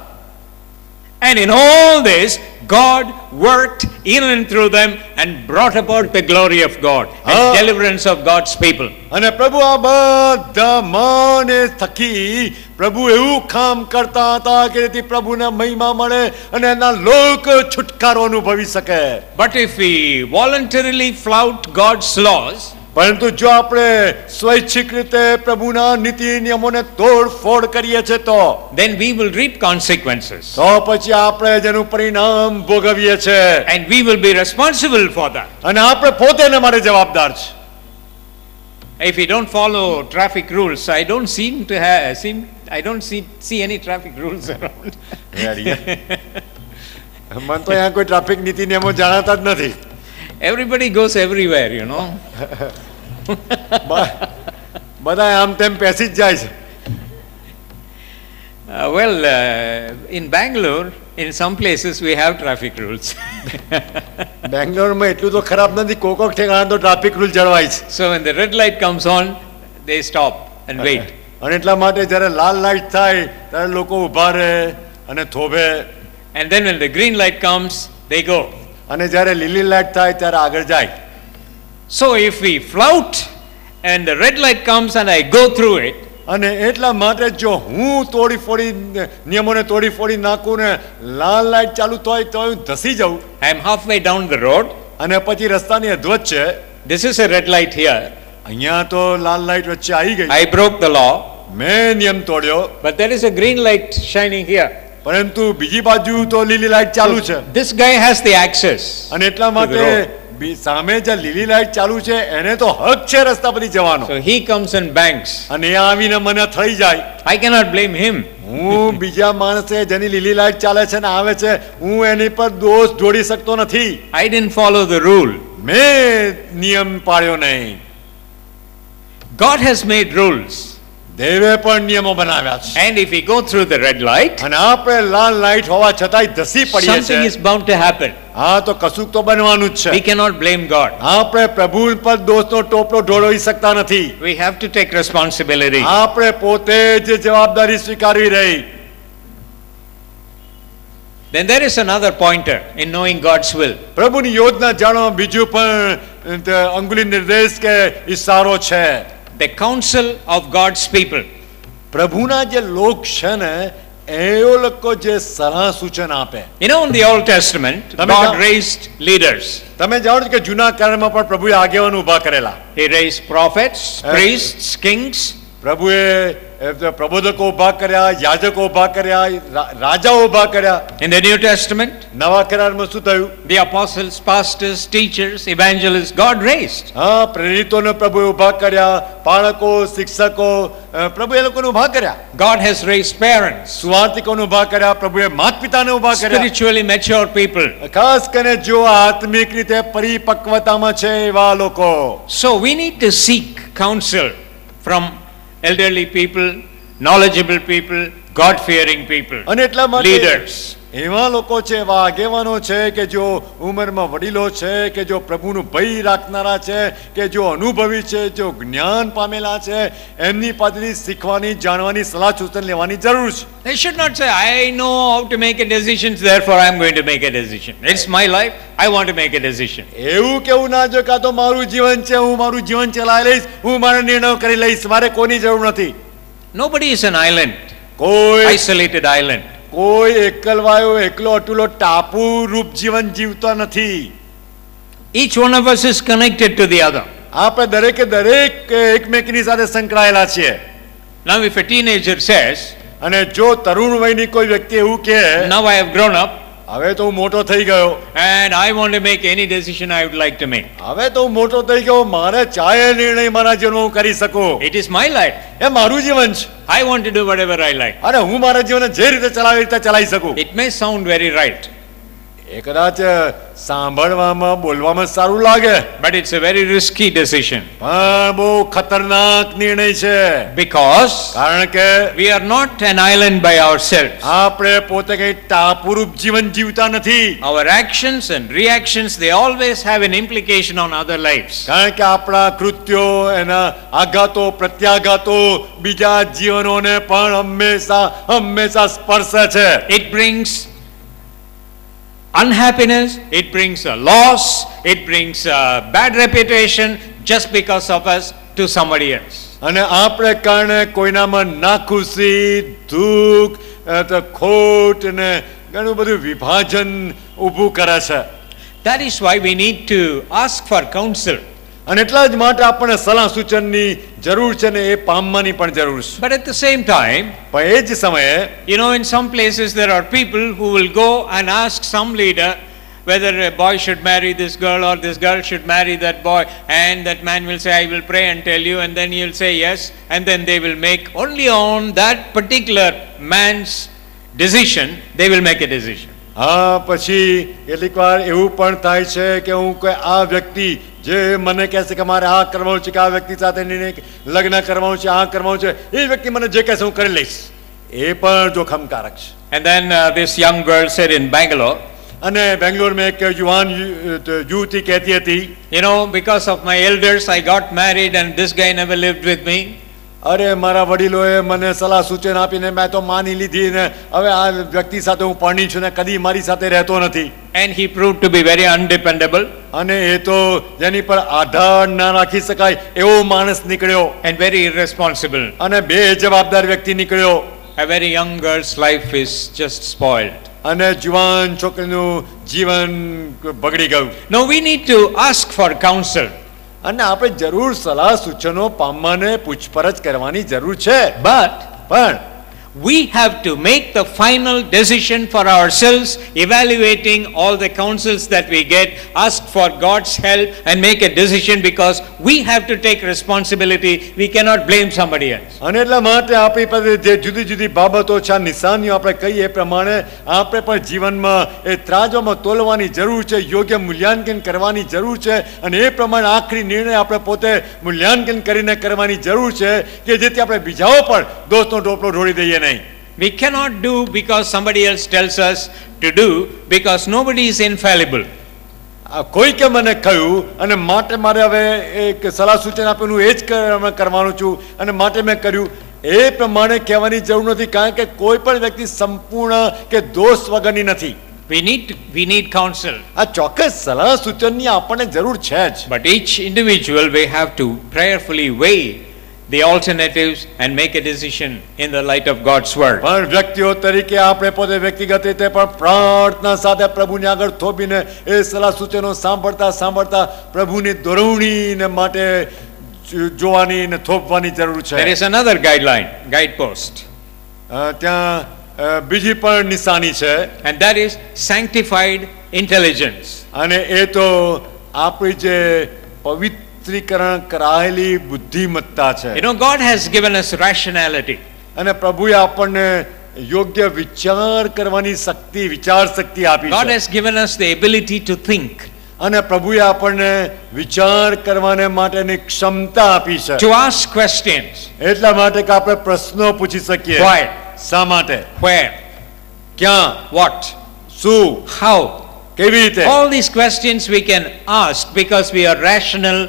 And in all this, God worked in and through them and brought about the glory of God and deliverance of God's people. અને પ્રભુ આ બધા માને થકી પ્રભુ એવું કામ કરતા હતા કે જેથી પ્રભુને મહિમા મળે અને એના લોક છુટકારો અનુભવી શકે. But if we voluntarily flout God's laws, પરંતુ જો આપણે સ્વૈચ્છિક રીતે પ્રભુના નીતિ નિયમોને તોડફોડ કરીએ છીએ તો then we will reap consequences. તો પછી આપણે જેનું પરિણામ ભોગવીએ છીએ And we will be responsible for that. અને આપણે પોતે એના માટે જવાબદાર છે. If we don't follow traffic rules, I don't see any traffic rules around. મને તો અહીંયા કોઈ ટ્રાફિક નીતિ નિયમો જાણતા જ નથી. Everybody goes everywhere, you know. બધા આમ તેમ પેસી જ જાય છે. In Bangalore, in some places we have traffic rules. બેંગ્લોરમાં એટલું તો ખરાબ નથી, કોક ઠેકાણા તો ટ્રાફિક રૂલ જળવાય છે. So when the red light comes on, they stop and wait. અને એટલા માટે જ્યારે લાલ લાઈટ થાય ત્યારે લોકો ઊભા રહે અને થોભે. And then when the green light comes, they go. અને જ્યારે લીલી લાઈટ થાય ત્યારે આગળ જાય. So if we flout and the red light comes and I go through it, અને એટલા માટે જો હું તોડી ફોડી નિયમોને તોડી ફોડી નાખું ને લાલ લાઈટ ચાલુ થાય તો હું ધસી જાઉં I am halfway down the road. અને પછી રસ્તાની અધવચ્ચે This is a red light here. અહીંયા તો લાલ લાઈટ વચ્ચે આવી ગઈ, I broke the law, મેં નિયમ તોડ્યો, but there is a green light shining here. પરંતુ બીજી બાજુ તો લીલી લાઈટ ચાલુ છે. This guy has the access. અને એટલા To the માટે road. સામે જે લીલી લાઈટ ચાલુ છે એને તો હક છે રસ્તા પરથી જવાનો. So he comes and bangs. અને એ આવીને મને થઈ જાય. I cannot blame him. હું બીજા માણસે જેની લીલી લાઈટ ચાલે છે ને આવે છે હું એની પર દોષ જોડી શકતો નથી. I didn't follow the rule. મેં નિયમ પાળ્યો નહીં. God has made rules. દેવે પણ નિયમો બનાવ્યા છે. And if we go through the red light, અને આપણે લાલ લાઈટ હોવા છતાંય ધસી પડીએ something છે. is bound to happen. હા તો કશુંક તો બનવાનું જ We છે. cannot blame God. આપણે પ્રભુ પર દોષનો ટોપલો ઢોળવી શકતા નથી. We have to take responsibility. આપણે પોતે જ જવાબદારી સ્વીકારવી રહી. Then there is another pointer in knowing God's will. પ્રભુની યોજના જાણવા બીજું પણ અંગુલી નિર્દેશ કે ઇશારો છે. The counsel of God's people. પ્રભુના જે લોક છે ને એઓ લોકો જે સલાહ સૂચન આપે. You know, in the Old Testament, Tamil God Nadu. raised leaders. તમે જાણો છો કે જૂના કાળમાં પણ પ્રભુએ આગેવાન ઊભા કરેલા. He raised prophets, priests, kings. પ્રભુએ પ્રબોધકો ઊભા કર્યા, યાજકો ઊભા કર્યા, રાજાઓ ઊભા કર્યા. In the New Testament, નવા કરારમાં શું થયું? the apostles, pastors, teachers, evangelists, God raised. હા, પ્રેરિતોને પ્રભુએ ઊભા કર્યા, પાળકો, શિક્ષકો, પ્રભુએ એ લોકોને ઊભા કર્યા. God has raised parents, સુવાર્તિકોને ઊભા કર્યા, પ્રભુએ માતા પિતાને ઊભા કર્યા. spiritually mature people. ખાસ કરીને જો આત્મિક રીતે પરિપક્વતામાં છે એવા લોકો. So we need to seek counsel from elderly people, knowledgeable people, God-fearing people, અને એટલા માટે leaders. એવા લોકો છે, એવા આગેવાનો છે કે જો ઉંમરમાં વડીલો છે, કે જો પ્રભુનું ભય રાખનારા છે, કે જો અનુભવી છે, જો જ્ઞાન પામેલા છે, એમની પાસેથી શીખવાની, જાણવાની, સલાહ સૂચન લેવાની જરૂર છે. They should not say, I know how to make a decision, therefore I am going to make a decision. It's my life, I want to make a decision. એવું કેવું ના જો કે આ તો મારું જીવન છે, હું મારું જીવન ચલાવી લઈશ, હું મારો નિર્ણય કરી લઈશ, મારે કોની જરૂર નથી. Nobody is an island, કોઈ isolated island. કોઈ એકલવાયો એકલો અટુલો ટાપુ રૂપ જીવન જીવતો નથી. Each one of us is connected to the other. આપણે દરેકે દરેક એકમેકની સાથે સંકળાયેલા છીએ. Now if a teenager says, અને જો તરુણ વયની કોઈ વ્યક્તિ એવું કહે now I have grown up હવે તો હું મોટો થઈ ગયો, and I want to make any decision I would like to make. હવે તો હું મોટો થઈ ગયો, મારે ચાહે નિર્ણય મારા જીવનમાં હું કરી શકું, It is my life. એ મારું જીવન છે I want to do whatever I like. અને હું મારા જીવનને જે રીતે ચલાવી રીતે ચલાવી શકું. It may sound very right, એ કદાચ સાંભળવામાં બોલવામાં સારું લાગે, but it's a very risky decision પણ બહુ ખતરનાક નિર્ણય છે. because કારણ કે we are not an island by ourselves. આપણે પોતે કઈ ટાપુરૂપ જીવન જીવતા નથી. Our actions and reactions, they always have an implication on other lives. કારણ કે આપણા કૃત્યો, એના આઘાતો, પ્રત્યાઘાતો બીજા જીવનોને પણ હંમેશા હંમેશા સ્પર્શે છે. It brings unhappiness, it brings a loss, it brings a bad reputation just because of us to somebody else. અને આપણે કારણે કોઈનામાં નાખુશી, દુઃખ, તો ખોટ ને ઘણું બધું વિભાજન ઊભું કરે છે. That is why we need to ask for counsel. અને એટલા જ માટે આપણને સલાહ સૂચનની જરૂર છે ને એ પામવાની પણ જરૂર છે. But at the same time, પણ એ જ સમયે you know, in some places there are people who will go and ask some leader whether a boy should marry this girl or this girl should marry that boy, and that man will say, I will pray and tell you, and then he'll say yes, and then they will make only on that particular man's decision, they will make a decision. હા, પછી કેટલીક વાર એવું પણ થાય છે કે હું કોઈ આ વ્યક્તિ જે મને કહેશે કે મારે આ કરવાનું છે, કે આ વ્યક્તિ સાથે લગ્ન કરવાનું છે, આ કરવાનું છે, એ વ્યક્તિ મને જે કહેશે હું કરી લઈશ. એ પણ જોખમકારક છે. And then this young girl said in Bangalore, અને બેંગ્લોરમાં એક યુવાન યુવતી કહેતી હતી, you know, because of my elders, I got married and this guy never lived with me. અરે મારા વડીલોએ મને સલાહ સૂચન આપીને મેં તો માની લીધી ને હવે આ વ્યક્તિ સાથે હું પરણી છું ને કદી મારી સાથે રહેતો નથી. And he proved to be very undependable અને એ તો જેની પર આધાર ના રાખી શકાય એવો માણસ નીકળ્યો and very irresponsible. અને બેજવાબદાર વ્યક્તિ નીકળ્યો. A very young girl's life is just spoiled. અને જુવાન છોકરીનું જીવન બગડી ગયું. Now we need to ask for counsel. અને આપણે જરૂર સલાહ સૂચનો પામવાને પૂછપરછ કરવાની જરૂર છે. But પણ we have to make the final decision for ourselves, evaluating all the counsels that we get, ask for God's help and make a decision, because we have to take responsibility. We cannot blame somebody else. અને એટલા માટે આપણી પાસે જે જુદી જુદી બાબતો છે, નિશાનીઓ આપણે કહીએ એ પ્રમાણે આપણે પણ જીવનમાં એ ત્રાજવામાં તોલવાની જરૂર છે, યોગ્ય મૂલ્યાંકન કરવાની જરૂર છે અને એ પ્રમાણે આખરી નિર્ણય આપણે પોતે મૂલ્યાંકન કરીને કરવાની જરૂર છે કે જેથી આપણે બીજાઓ પર દોષનો ટોપલો ઢોળી દઈએ નહીં. We cannot do because somebody else tells us to do, because nobody is infallible. કોઈ કે મને કહ્યું અને માટે મારે હવે એક સલાહ સૂચન આપ્યું એ જ કરવાનું છું અને માટે મેં કર્યું એ પ્રમાણે કહેવાની જરૂર નથી, કારણ કે કોઈ પણ વ્યક્તિ સંપૂર્ણ કે દોષ વગરની નથી. We need counsel. આ ચોક્કસ સલાહ સૂચનની આપણને જરૂર છે જ. But each individual we have to prayerfully weigh the alternatives and make a decision in the light of God's word. પણ વ્યક્તિઓ તરીકે આપણે પોતે વ્યક્તિગત રીતે પણ પ્રાર્થના સાથે પ્રભુની આગળ થોભીને એ સલાહ સૂચનો સાંભળતા સાંભળતા પ્રભુની દોરવણીને માટે જોવાની ને થોપવાની જરૂર છે. There is another guidepost. ત્યાં બીજી પણ નિશાની છે and that is sanctified intelligence. અને એ તો આપણી જે પવિત્રીકરણ કરાયેલી બુદ્ધિમત્તા છે. You know, God has given us rationality. અને પ્રભુએ આપણને યોગ્ય વિચાર કરવાની શક્તિ, વિચાર શક્તિ આપી God છે. has given us the ability to think, અને પ્રભુએ આપણને વિચાર કરવાને માટેની ક્ષમતા આપી છે. to ask questions. એટલા માટે કે આપણે પ્રશ્નો પૂછી શકીએ. Why? શા માટે? Where? ક્યાં? What? શું? How? કેવી રીતે? All these questions we can ask because we are rational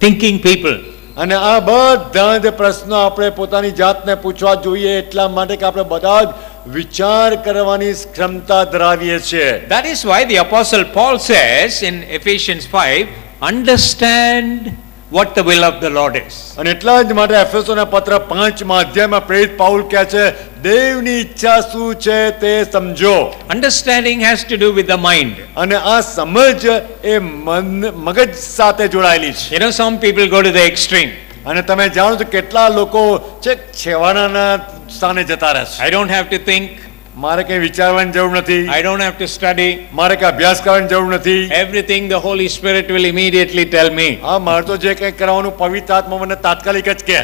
thinking people. અને આ બધા જ પ્રશ્નો આપણે પોતાની જાતને પૂછવા જોઈએ એટલા માટે કે આપણે બધા જ વિચાર કરવાની ક્ષમતા ધરાવીએ છીએ. That is why the apostle Paul says in Ephesians 5, understand what the will of the Lord is. અને એટલા જ માટે એફેસોના પત્ર 5મા અધ્યાયમાં પ્રેરિત પાઉલ કહે છે દેવની ઈચ્છા શું છે તે સમજો. Understanding has to do with the mind. અને આ સમજ એ મગજ સાથે જોડાયેલી છે. You know, some people go to the extreme. અને તમે જાણો છો કેટલા લોકો છેક છેવાડાના સ્થાને જતા રહે છે. I don't have to think. મારે કઈ વિચારવાની જરૂર નથી. I don't have to study. મારે કઈ અભ્યાસ કરવાની જરૂર નથી. Everything the Holy Spirit will immediately tell me. હા, મારે તો જે કંઈ કરવાનું પવિત્ર આત્મા મને તાત્કાલિક જ કહે.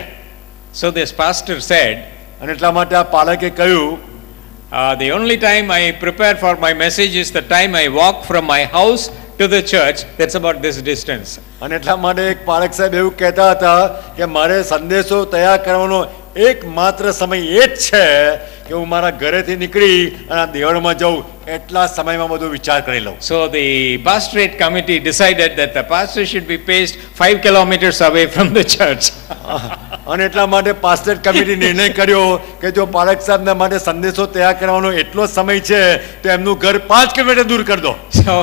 So this pastor said, અને એટલા માટે આ પાલકે કહ્યું the only time I prepare for my message is the time I walk from my house to the church. That's about this distance. અને એટલા માટે એક પાલક સાહેબ એવું કહેતા હતા કે મારે સંદેશો તૈયાર કરવાનો એકમાત્ર સમય એ જ છે કે હું મારા ઘરેથી નીકળી અને દેવળમાં જાઉં એટલા સમયમાં બધું વિચાર કરી લઉં. So the pastorate committee decided that the pastor should be placed 5 kilometers away from the church. અને એટલા માટે પાસ્ટર કમિટી નિર્ણય કર્યો કે જો પાલક સાહેબના માટે સંદેશો તૈયાર કરવાનો એટલો સમય છે તો એમનું ઘર 5 કિલોમીટર દૂર કરી દો. So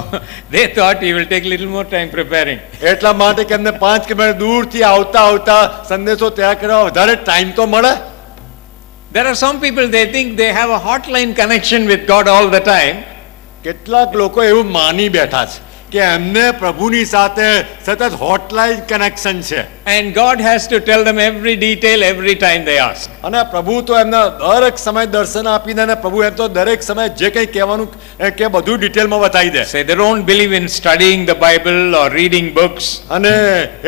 they thought he will take little more time preparing. એટલા માટે કે એમને 5 કિલોમીટર દૂરથી આવતા આવતા સંદેશો તૈયાર કરવા વધારે ટાઈમ તો મળે. There are some people, they think they have a hotline connection with God all the time. કેટલાક લોકો એવું માની બેઠા છે કે એમને પ્રભુની સાથે સતત હોટલાઇન કનેક્શન છે. And God has to tell them every detail every time they ask. અને પ્રભુ તો એમને દરેક સમય દર્શન આપીને અને પ્રભુ એમ તો દરેક સમય જે કંઈ કહેવાનું કે બધું ડિટેલમાં બતાવી દે. Say they don't believe in studying the Bible or reading books. અને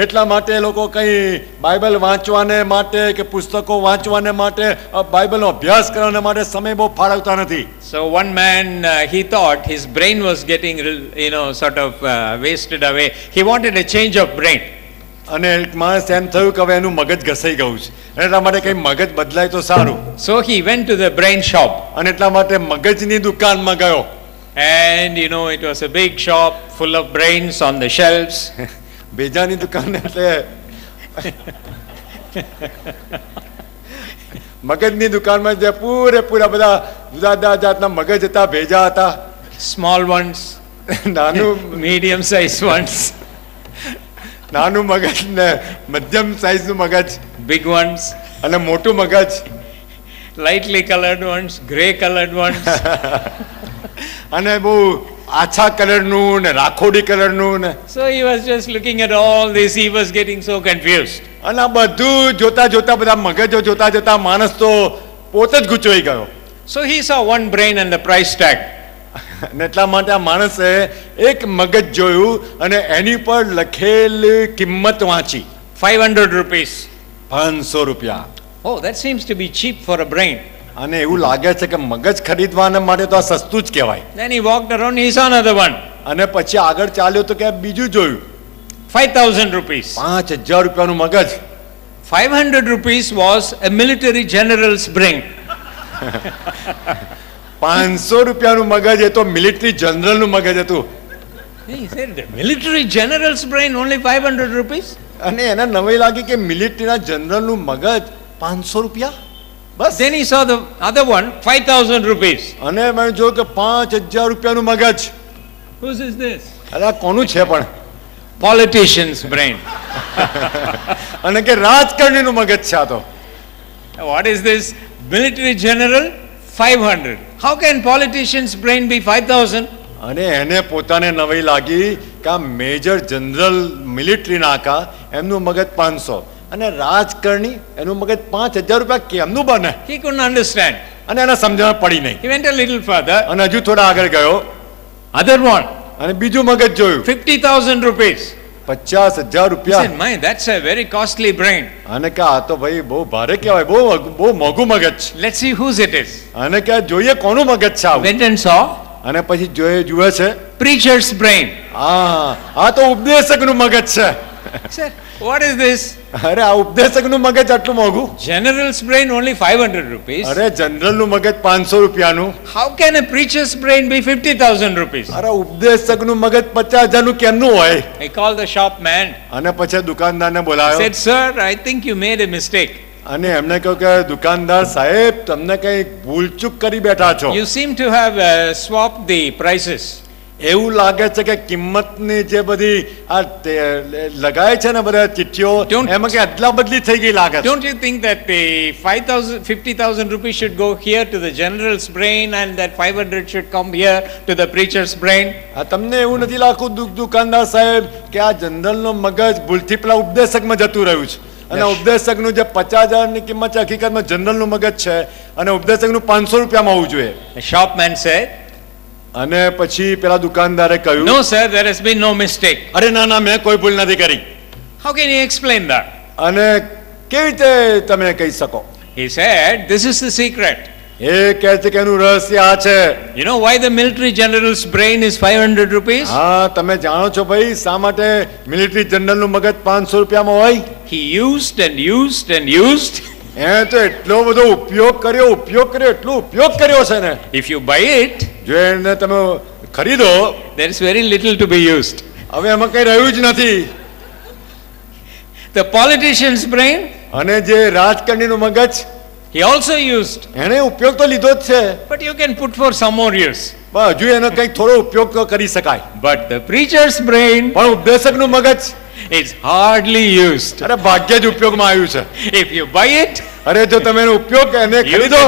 એટલા માટે એ લોકો કંઈ બાઇબલ વાંચવાને માટે કે પુસ્તકો વાંચવાને માટે બાઇબલનો અભ્યાસ કરવાને માટે સમય બહુ ફાળવતા નથી. So one man, he thought his brain was getting, sort of wasted away. He wanted a change of brain. અને એક માણસ એમ થયું કે હવે એનું મગજ ઘસાઈ ગયું છે અને એટલા માટે કંઈ મગજ બદલાય તો સારું. So he went to the brain shop. અને એટલા માટે મગજની દુકાનમાં ગયો. And you know, it was a big shop full of brains on the shelves. ભેજાની દુકાન એટલે મગજની દુકાનમાં જે પૂરેપૂરા બધા જુદા જુદા જાતના મગજ હતા, ભેજા હતા. Small ones, નાનું medium sized ones, નાનું મગજ ને મધ્યમ સાઈઝનું મગજ big ones, અને મોટું મગજ lightly colored ones, grey colored ones. અને બહુ આછા કલરનું ને રાખોડી કલરનું ને. So he was just looking at all this, he was getting so confused. અને આ બધું જોતા જોતા બધા મગજો જોતા જોતા માણસ તો પોતે જ ગૂંચવાઈ ગયો. So he saw one brain and the price tag. અને એટલા માટે આ માણસે એક મગજ જોયું અને એની પર લખેલી કિંમત વાંચી. 500 rupees. 500 રૂપિયા. Oh, that seems to be cheap for a brain. અને એવું લાગે છે કે મગજ ખરીદવાના માટે તો આ સસ્તું જ કહેવાય. Then he walked around, he saw another one. અને પછી આગળ ચાલ્યો તો કે બીજું જોયું. 5,000 rupees. 5,000 રૂપિયાનું મગજ. 500 rupees was a military general's brain. 500 રૂપિયાનું મગજ એ તો મિલિટરી જનરલનું મગજ હતું. He said, the military general's brain only 500 rupees? અને એને નવાઈ લાગી કે મિલિટરીના જનરલનું મગજ 500 રૂપિયા બસ. Then he saw the other one, 5,000 rupees. અને મેં જોયું કે 5,000 રૂપિયાનું મગજ. Whose is this? અરે આ કોનું છે પણ? Politician's brain. અને કે રાજકારણીનું મગજ છે આ તો. What is this? Military general, 500. How can politician's brain be 5,000? અને એને પોતાને નવાઈ લાગી કે આ મેજર જનરલ મિલિટરીના આકા એમનું મગજ 500 અને રાજકારણી એનું મગજ 5,000 રૂપિયા કેમનું બને? He couldn't understand. અને એને સમજણ પડી નહીં. He went a little further. અને હજુ થોડા આગળ ગયો Other one, અને બીજું મગજ જોયું. 50,000 rupees. 50,000 He રૂપિયા. said, my, that's a very costly brain. અને કે આ તો ભાઈ બહુ ભારે કહેવાય, બહુ મોંઘું મગજ. Let's see whose it is. અને કે જોઈએ કોનું મગજ છે આવું. Went and saw અને પછી જુએ છે preacher's brain. આ તો ઉપદેશકનું મગજ છે. Sir, what is this? અરે આ ઉપદેશકનું મગજ આટલું મોંઘું? General's brain only 500 rupees. અરે જનરલનું મગજ 500 રૂપિયાનું. How can a preacher's brain be 50,000 rupees? અરે ઉપદેશકનું મગજ 50,000નું કેમનું હોય? I called the shop man. અને પછી દુકાનદારને I બોલાવ્યો. said, sir, I think you made a mistake. અને એમને કહ્યું કે દુકાનદાર સાહેબ તમને કઈ ભૂલચૂક કરી બેઠા છો. You seem to have swapped the prices. એવું લાગે છે કે કિંમતની જે બધી આ લગાય છે ને બધા ચિઠ્ઠીઓ એમાં કે અદલા બદલી થઈ ગઈ લાગે છે. Don't you think that the 50,000 rupees should go here to the general's brain and that 500 should come here to the preacher's brain? તમને એવું નથી લાગતું દુકાનદાર સાહેબ કે આ જનરલનો મગજ ભૂલથી પેલા ઉપદેશકમાં જતું રહ્યું છે અને ઉપદેશકનું જે 50,000ની કિંમત છે હકીકતમાં જનરલનું મગજ છે અને ઉપદેશકનું 500 રૂપિયામાં હોવું જોઈએ. The shopman said, અને પછી પેલા દુકાનદારે કહ્યું, no sir, there has been no mistake. અરે ના ના મેં કોઈ ભૂલ નથી કરી. How can you explain that? અને કેવી રીતે તમે કહી શકો? He said, this is the secret. એ કહે છે કે એનું રહસ્ય આ છે. You know why the military general's brain is 500 rupees? હા તમે જાણો છો ભાઈ શા માટે મિલિટરી જનરલનું મગજ 500 રૂપિયામાં હોય? He used and used and used. એ તો એટલો બધો ઉપયોગ કર્યો એટલો ઉપયોગ કર્યો છે ને. If you buy it, જો એને તમે ખરીદો there is very little to be used. હવે એમાં કઈ રહ્યું જ નથી. The politician's brain, અને જે રાજકારણીનું મગજ he also used. એને ઉપયોગ તો લીધો જ છે But you can put for some more use. પણ હજુ એનો કંઈક થોડો ઉપયોગ તો કરી શકાય. But the preacher's brain પણ ઉપદેશકનું મગજ is hardly used. અરે ભાગ્યે જ ઉપયોગમાં આવ્યું છે. If you buy it, અરે જો તમે એનો ઉપયોગ એને ખરીદો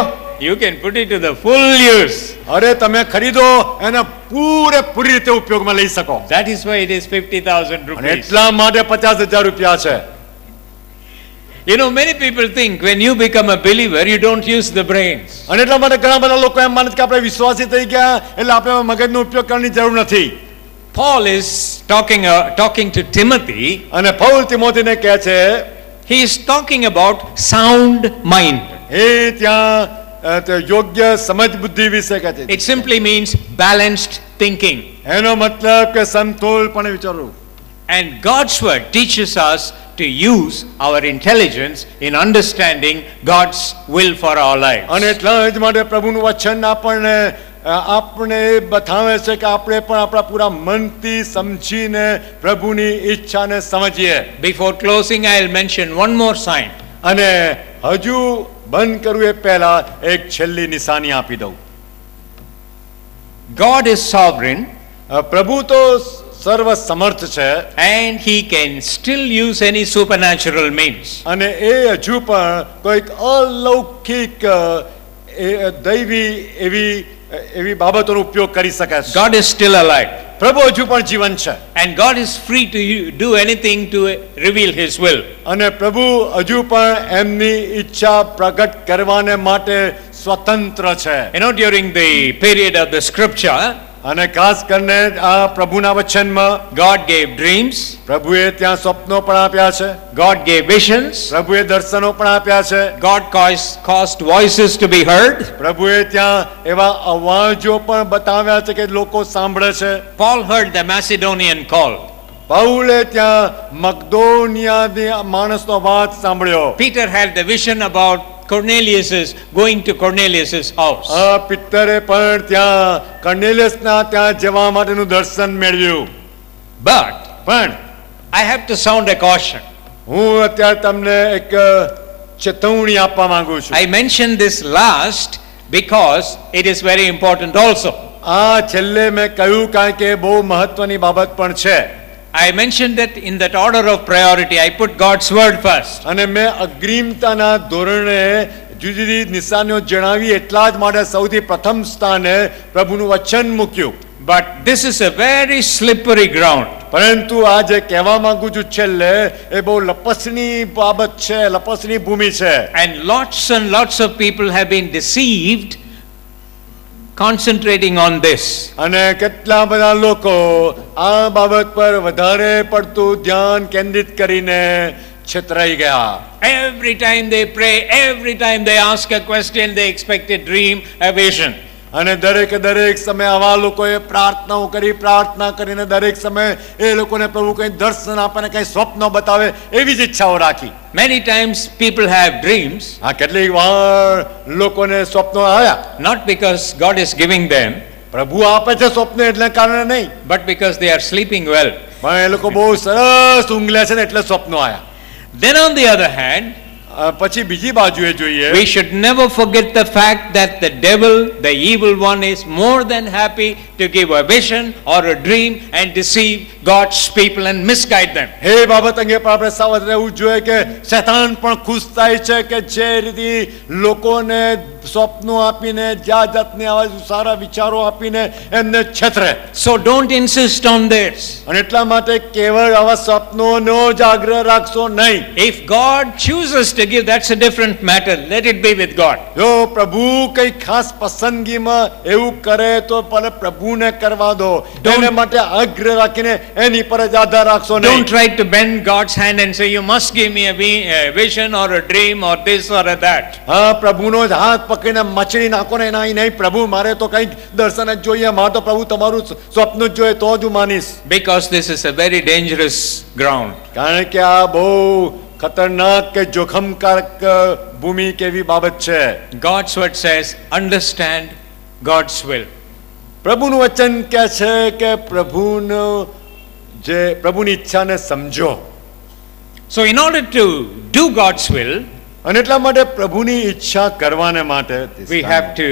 you can put it to the full use. અરે તમે ખરીદો એને પૂરેપૂરી રીતે ઉપયોગમાં લઈ શકો. That is why it is 50,000 અને rupees. એટલા માટે 50,000 રૂપિયા છે. You know, many people think when you become a believer, you don't use the brains. અને એટલા માટે ઘણા બધા લોકો એમ માને છે કે આપણે વિશ્વાસી થઈ ગયા એટલે આપણે મગજનો ઉપયોગ કરવાની જરૂર નથી. Paul is talking to Timothy. અને પૌલ તિમોથીને કહે છે, He is talking about sound mind. એ ત્યાં યોગ્ય સમજ બુદ્ધિ વિશે કહે છે. It simply means balanced thinking. એનો મતલબ કે સંતુલનપણે વિચારવું. And God's word teaches us to use our intelligence in understanding God's will for our lives. અને એટલા જ માટે પ્રભુનું વચન આપણે બતાવે છે કે આપણે પણ આપણા પૂરા મનથી સમજીને પ્રભુની ઈચ્છાને સમજીએ. Before closing, I'll mention one more sign. અને હજુ બંધ કરવું એ પહેલા એક છેલ્લી નિશાની આપી દઉં. God is sovereign પ્રભુ તો સર્વ સમર્થ છે and he can still use any supernatural means. અને એ હજુ પણ કોઈક અલૌકિક દૈવી એવી બાબતોનો ઉપયોગ કરી શકે છે. God is still alive. પ્રભુ હજુ પણ જીવન છે. And God is free to do anything to reveal his will. અને પ્રભુ હજુ પણ એમની ઈચ્છા પ્રગટ કરવાને માટે સ્વતંત્ર છે. You know, during the period of the scripture, અને ખાસ કરીને આ પ્રભુના વચનમાં God gave dreams, પ્રભુએ ત્યાં સ્વપ્નો પણ આપ્યા છે. God gave visions, પ્રભુએ દર્શનો પણ આપ્યા છે. God caused voices to be heard. પ્રભુએ ત્યાં એવા અવાજો પણ બતાવ્યા છે કે લોકો સાંભળે છે. Paul heard the Macedonian call. પૌલે ત્યાં મકદોનિયાની માણસનો અવાજ સાંભળ્યો. Peter had the vision about Cornelius going to Cornelius's house. પિત્તરે પણ ત્યાં કર્નેલિયસના ત્યાં જવા માટેનું દર્શન મેળવ્યું. But પણ I have to sound a caution. હું અત્યારે તમને એક ચેતવણી આપવા માંગુ છું. I mentioned this last because it is very important also. આ છેલ્લે મેં કહ્યું કારણ કે બહુ મહત્વની બાબત પણ છે. I mentioned that in that order of priority. I put God's word first. અને મેં અગ્રિમતાના ધોરણે જુદી જુદી નિશાનીઓ જણાવી એટલા જ માટે સૌથી પ્રથમ સ્થાને પ્રભુનું વચન મૂક્યું. But this is a very slippery ground. પરંતુ આ જે કહેવા માંગુ છું છેલ્લે એ બહુ લપસણી બાબત છે, લપસણી ભૂમિ છે. And lots of people have been deceived concentrating on this. અને કેટલા બધા લોકો આ બાબત પર વધારે પડતું ધ્યાન કેન્દ્રિત કરીને છેતરાઈ ગયા. Every time they pray, every time they ask a question, they expect a dream, a vision. અને દરેક સમય આવા લોકોએ પ્રાર્થના કરીને દરેક સમય એ લોકોને પ્રભુ કંઈ દર્શન આપે ને કંઈ સ્વપ્ન બતાવે એવી જ ઈચ્છાઓ રાખી. Many times people have dreams, કેટલીક વાર લોકોને સ્વપ્નો આવ્યા. not because God is giving them, પ્રભુ આપે છે સ્વપ્ન એટલે કારણે નહીં, but because they are sleeping well. પણ એ લોકો બહુ સરસ ઊંઘ્યા છે ને એટલે સ્વપ્નો આવ્યા. Then on the other hand, પછી બીજી બાજુએ જોઈએ, we should never forget the fact that the devil, the evil one, is more than happy to give a vision or a dream and deceive God's people and misguide them. હે બાબત અંગે પણ આપણે સાવધ રહેવું જોઈએ કે શૈતાન પણ ખુશ થાય છે કે જે રીતે લોકોને સ્વપ્નો આપીને જાતની આવા સારા વિચારો આપીને એમને છેતરે. So don't insist on this. અને એટલા માટે કેવળ આવા સ્વપ્નોનો જ આગ્રહ રાખશો નહીં. If God chooses to give, that's a different matter. Let it be with God. જો પ્રભુ કઈ ખાસ પસંદગીમાં એવું કરે તો ભલે પ્રભુને કરવા દો. એને માટે આગ્રહ રાખીને એની પર જ આધાર રાખશો નહીં. Don't try to bend God's hand and say you must give me a vision or a dream or this or that. હા, પ્રભુનો જ હાથ પકડીને મચડી નાખો ને નહીં નહીં પ્રભુ મારે તો કંઈક દર્શન જ જોઈએ, મારે તો પ્રભુ તમારું સ્વપ્ન જ જોઈએ તો જ હું માનીશ. Because this is a very dangerous ground. કારણ કે આ બહુ ખતરનાક કે જોખમકારક ભૂમિ કેવી બાબત છે. God's word says understand God's will. પ્રભુનું વચન કહે છે કે પ્રભુની ઈચ્છાને સમજો. So in order to do God's will, અને એટલા માટે પ્રભુની ઈચ્છા કરવાને માટે we have to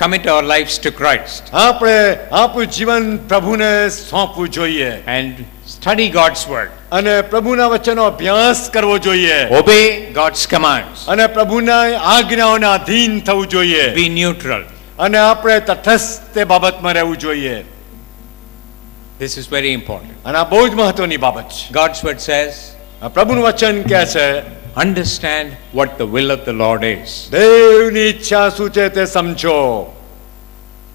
commit our lives to Christ આપણે આપણું જીવન પ્રભુને સોંપવું જોઈએ and study God's word. અને પ્રભુના વચનનો અભ્યાસ કરવો જોઈએ. Obey God's commands. અને પ્રભુના આજ્ઞાઓને આધીન થવું જોઈએ. Be neutral. અને આપણે તટસ્થ બાબતમાં રહેવું જોઈએ. This is very important. અને આ બહુ જ મહત્વની બાબત છે. God's word says પ્રભુનું વચન કહે છે understand what the will of the Lord is. દેવની ઈચ્છા શું છે તે સમજો.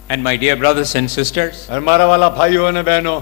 And my dear brothers and sisters, અને મારા વાલા ભાઈઓ અને બહેનો,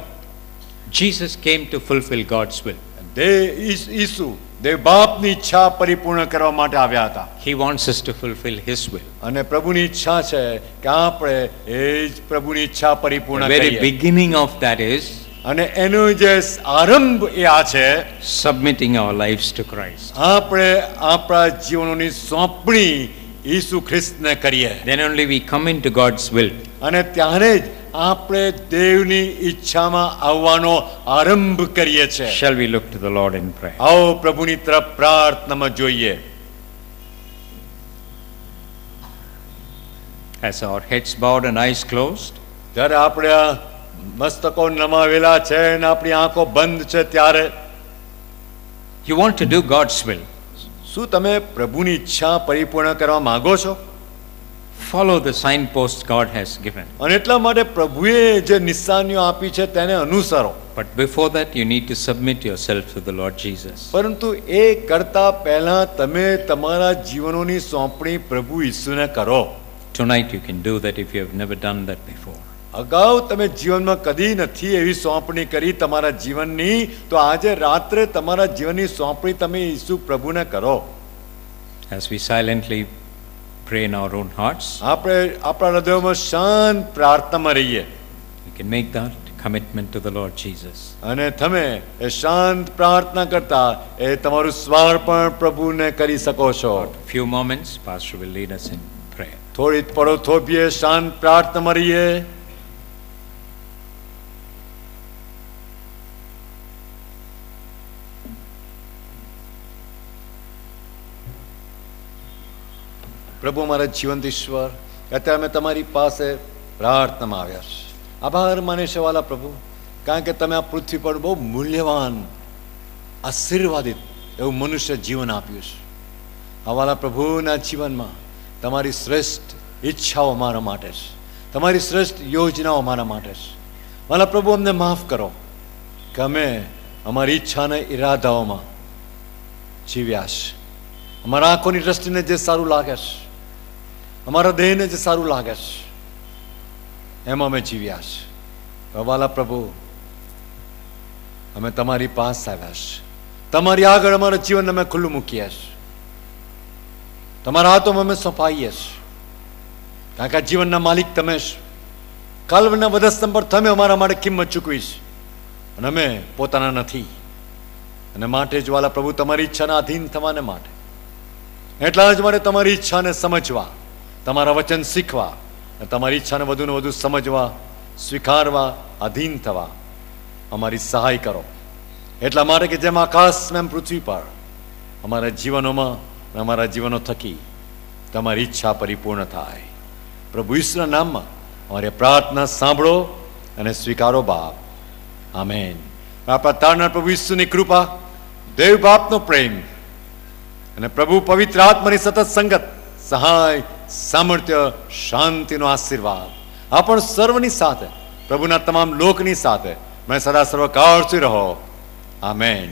Jesus came to fulfill God's will. ઈસુ દેવ બાપની ઈચ્છા પરિપૂર્ણ કરવા માટે આવ્યા હતા. He wants us to fulfill his will. અને પ્રભુની ઈચ્છા છે કે આપણે એ જ પ્રભુની ઈચ્છા પરિપૂર્ણ The very કરીએ. beginning of that is અને એનો જે આરંભ એ આ છે, submitting our lives to Christ. આપણે આપણા જીવનોની સોંપણી ઈસુ ખ્રિસ્તને કરીએ. Then only we come into God's will. અને ત્યારે જ આપણે દેવની ઈચ્છામાં આવવાનો આરંભ કરીએ છીએ. Shall we look to the Lord in prayer? આવો પ્રભુની તરફ પ્રાર્થનામાં જોઈએ. As our heads bowed and eyes closed, જ્યારે આપણે આ મસ્તકો નમાવેલા છે અને આપણી આંખો બંધ છે, ત્યારે you want to do God's will. શું તમે પ્રભુની ઈચ્છા પરિપૂર્ણ કરવા માંગો છો? Follow the signposts God has given. અને એટલા માટે પ્રભુએ જે નિશાનીઓ આપી છે તેને અનુસરો. But before that, you need to submit yourself to the Lord Jesus. પરંતુ એ કરતા પહેલા તમે તમારા જીવનોની સોંપણી પ્રભુ ઈસુને કરો. Tonight you can do that if you have never done that before. અગાઉ તમે જીવનમાં કદી નથી એવી સોંપણી કરી તમારા જીવનની, તો આજે રાત્રે તમારા જીવનની સોંપણી તમે ઈસુ પ્રભુને કરો. As we silently pray in our own hearts, આપણે આપણા હૃદયોમાં શાંત પ્રાર્થનામાં રહીએ you can make that commitment to the Lord Jesus. અને તમે એ શાંત પ્રાર્થના કરતા એ તમારું સ્વાર્પણ પ્રભુને કરી શકો છો. A few moments, Pastor will lead us in prayer. થોડી પડો થોભીએ, શાંત પ્રાર્થનામાં રહીએ. પ્રભુ મારા જીવંત ઈશ્વર, અત્યારે અમે તમારી પાસે પ્રાર્થનામાં આવ્યા છે. આભાર માને છે વાલા પ્રભુ, કારણ કે તમે આ પૃથ્વી પર બહુ મૂલ્યવાન આશીર્વાદિત એવું મનુષ્ય જીવન આપ્યું છે. આ વાલા પ્રભુના જીવનમાં તમારી શ્રેષ્ઠ ઈચ્છાઓ મારા માટે છે, તમારી શ્રેષ્ઠ યોજનાઓ મારા માટે છે. વાલા પ્રભુ, અમને માફ કરો કે અમે અમારી ઈચ્છાના ઈરાદાઓમાં જીવ્યા છે. અમારા આંખોની દ્રષ્ટિને જે સારું લાગે છે, અમારા દેહને જે સારું લાગે છે, એમાં અમે જીવ્યા છે. વાલા પ્રભુ, અમે તમારી પાસે આવ્યા છે. તમારી આગળ અમારા જીવન અમે ખુલ્લું મૂકીએ છીએ. તમારા હાથોમાં અમે સોંપાઈએ છીએ, કારણ કે આ જીવનના માલિક તમે છો. કાલ્વના વધસ્તંભ પર તમે અમારા માટે કિંમત ચૂકવી છે, અને અમે પોતાના નથી. અને માટે જ વાલા પ્રભુ, તમારી ઈચ્છાના અધીન થવાને માટે, એટલા જ માટે તમારી ઈચ્છાને સમજવા, તમારા વચન શીખવા, અને તમારી ઈચ્છાને વધુને વધુ સમજવા, સ્વીકારવા, અધીન થવા અમારી સહાય કરો. એટલા માટે કે જેમ આકાશ એમ પૃથ્વી પર અમારા જીવનોમાં, અમારા જીવનો થકી તમારી ઈચ્છા પરિપૂર્ણ થાય. પ્રભુ ઈશ્વરના નામમાં અમારી પ્રાર્થના સાંભળો અને સ્વીકારો બાપ. આમેન. આપણા તારનાર પ્રભુ ઈશ્વરની કૃપા, દેવ બાપનો પ્રેમ અને પ્રભુ પવિત્ર આત્માની સતત સંગત, સહાય, સામર્થ્ય, શાંતિનો આશીર્વાદ આપણ સર્વની સાથે, પ્રભુના તમામ લોકની સાથે મેં સદા સર્વકાળ સુધી રહો. આમેન.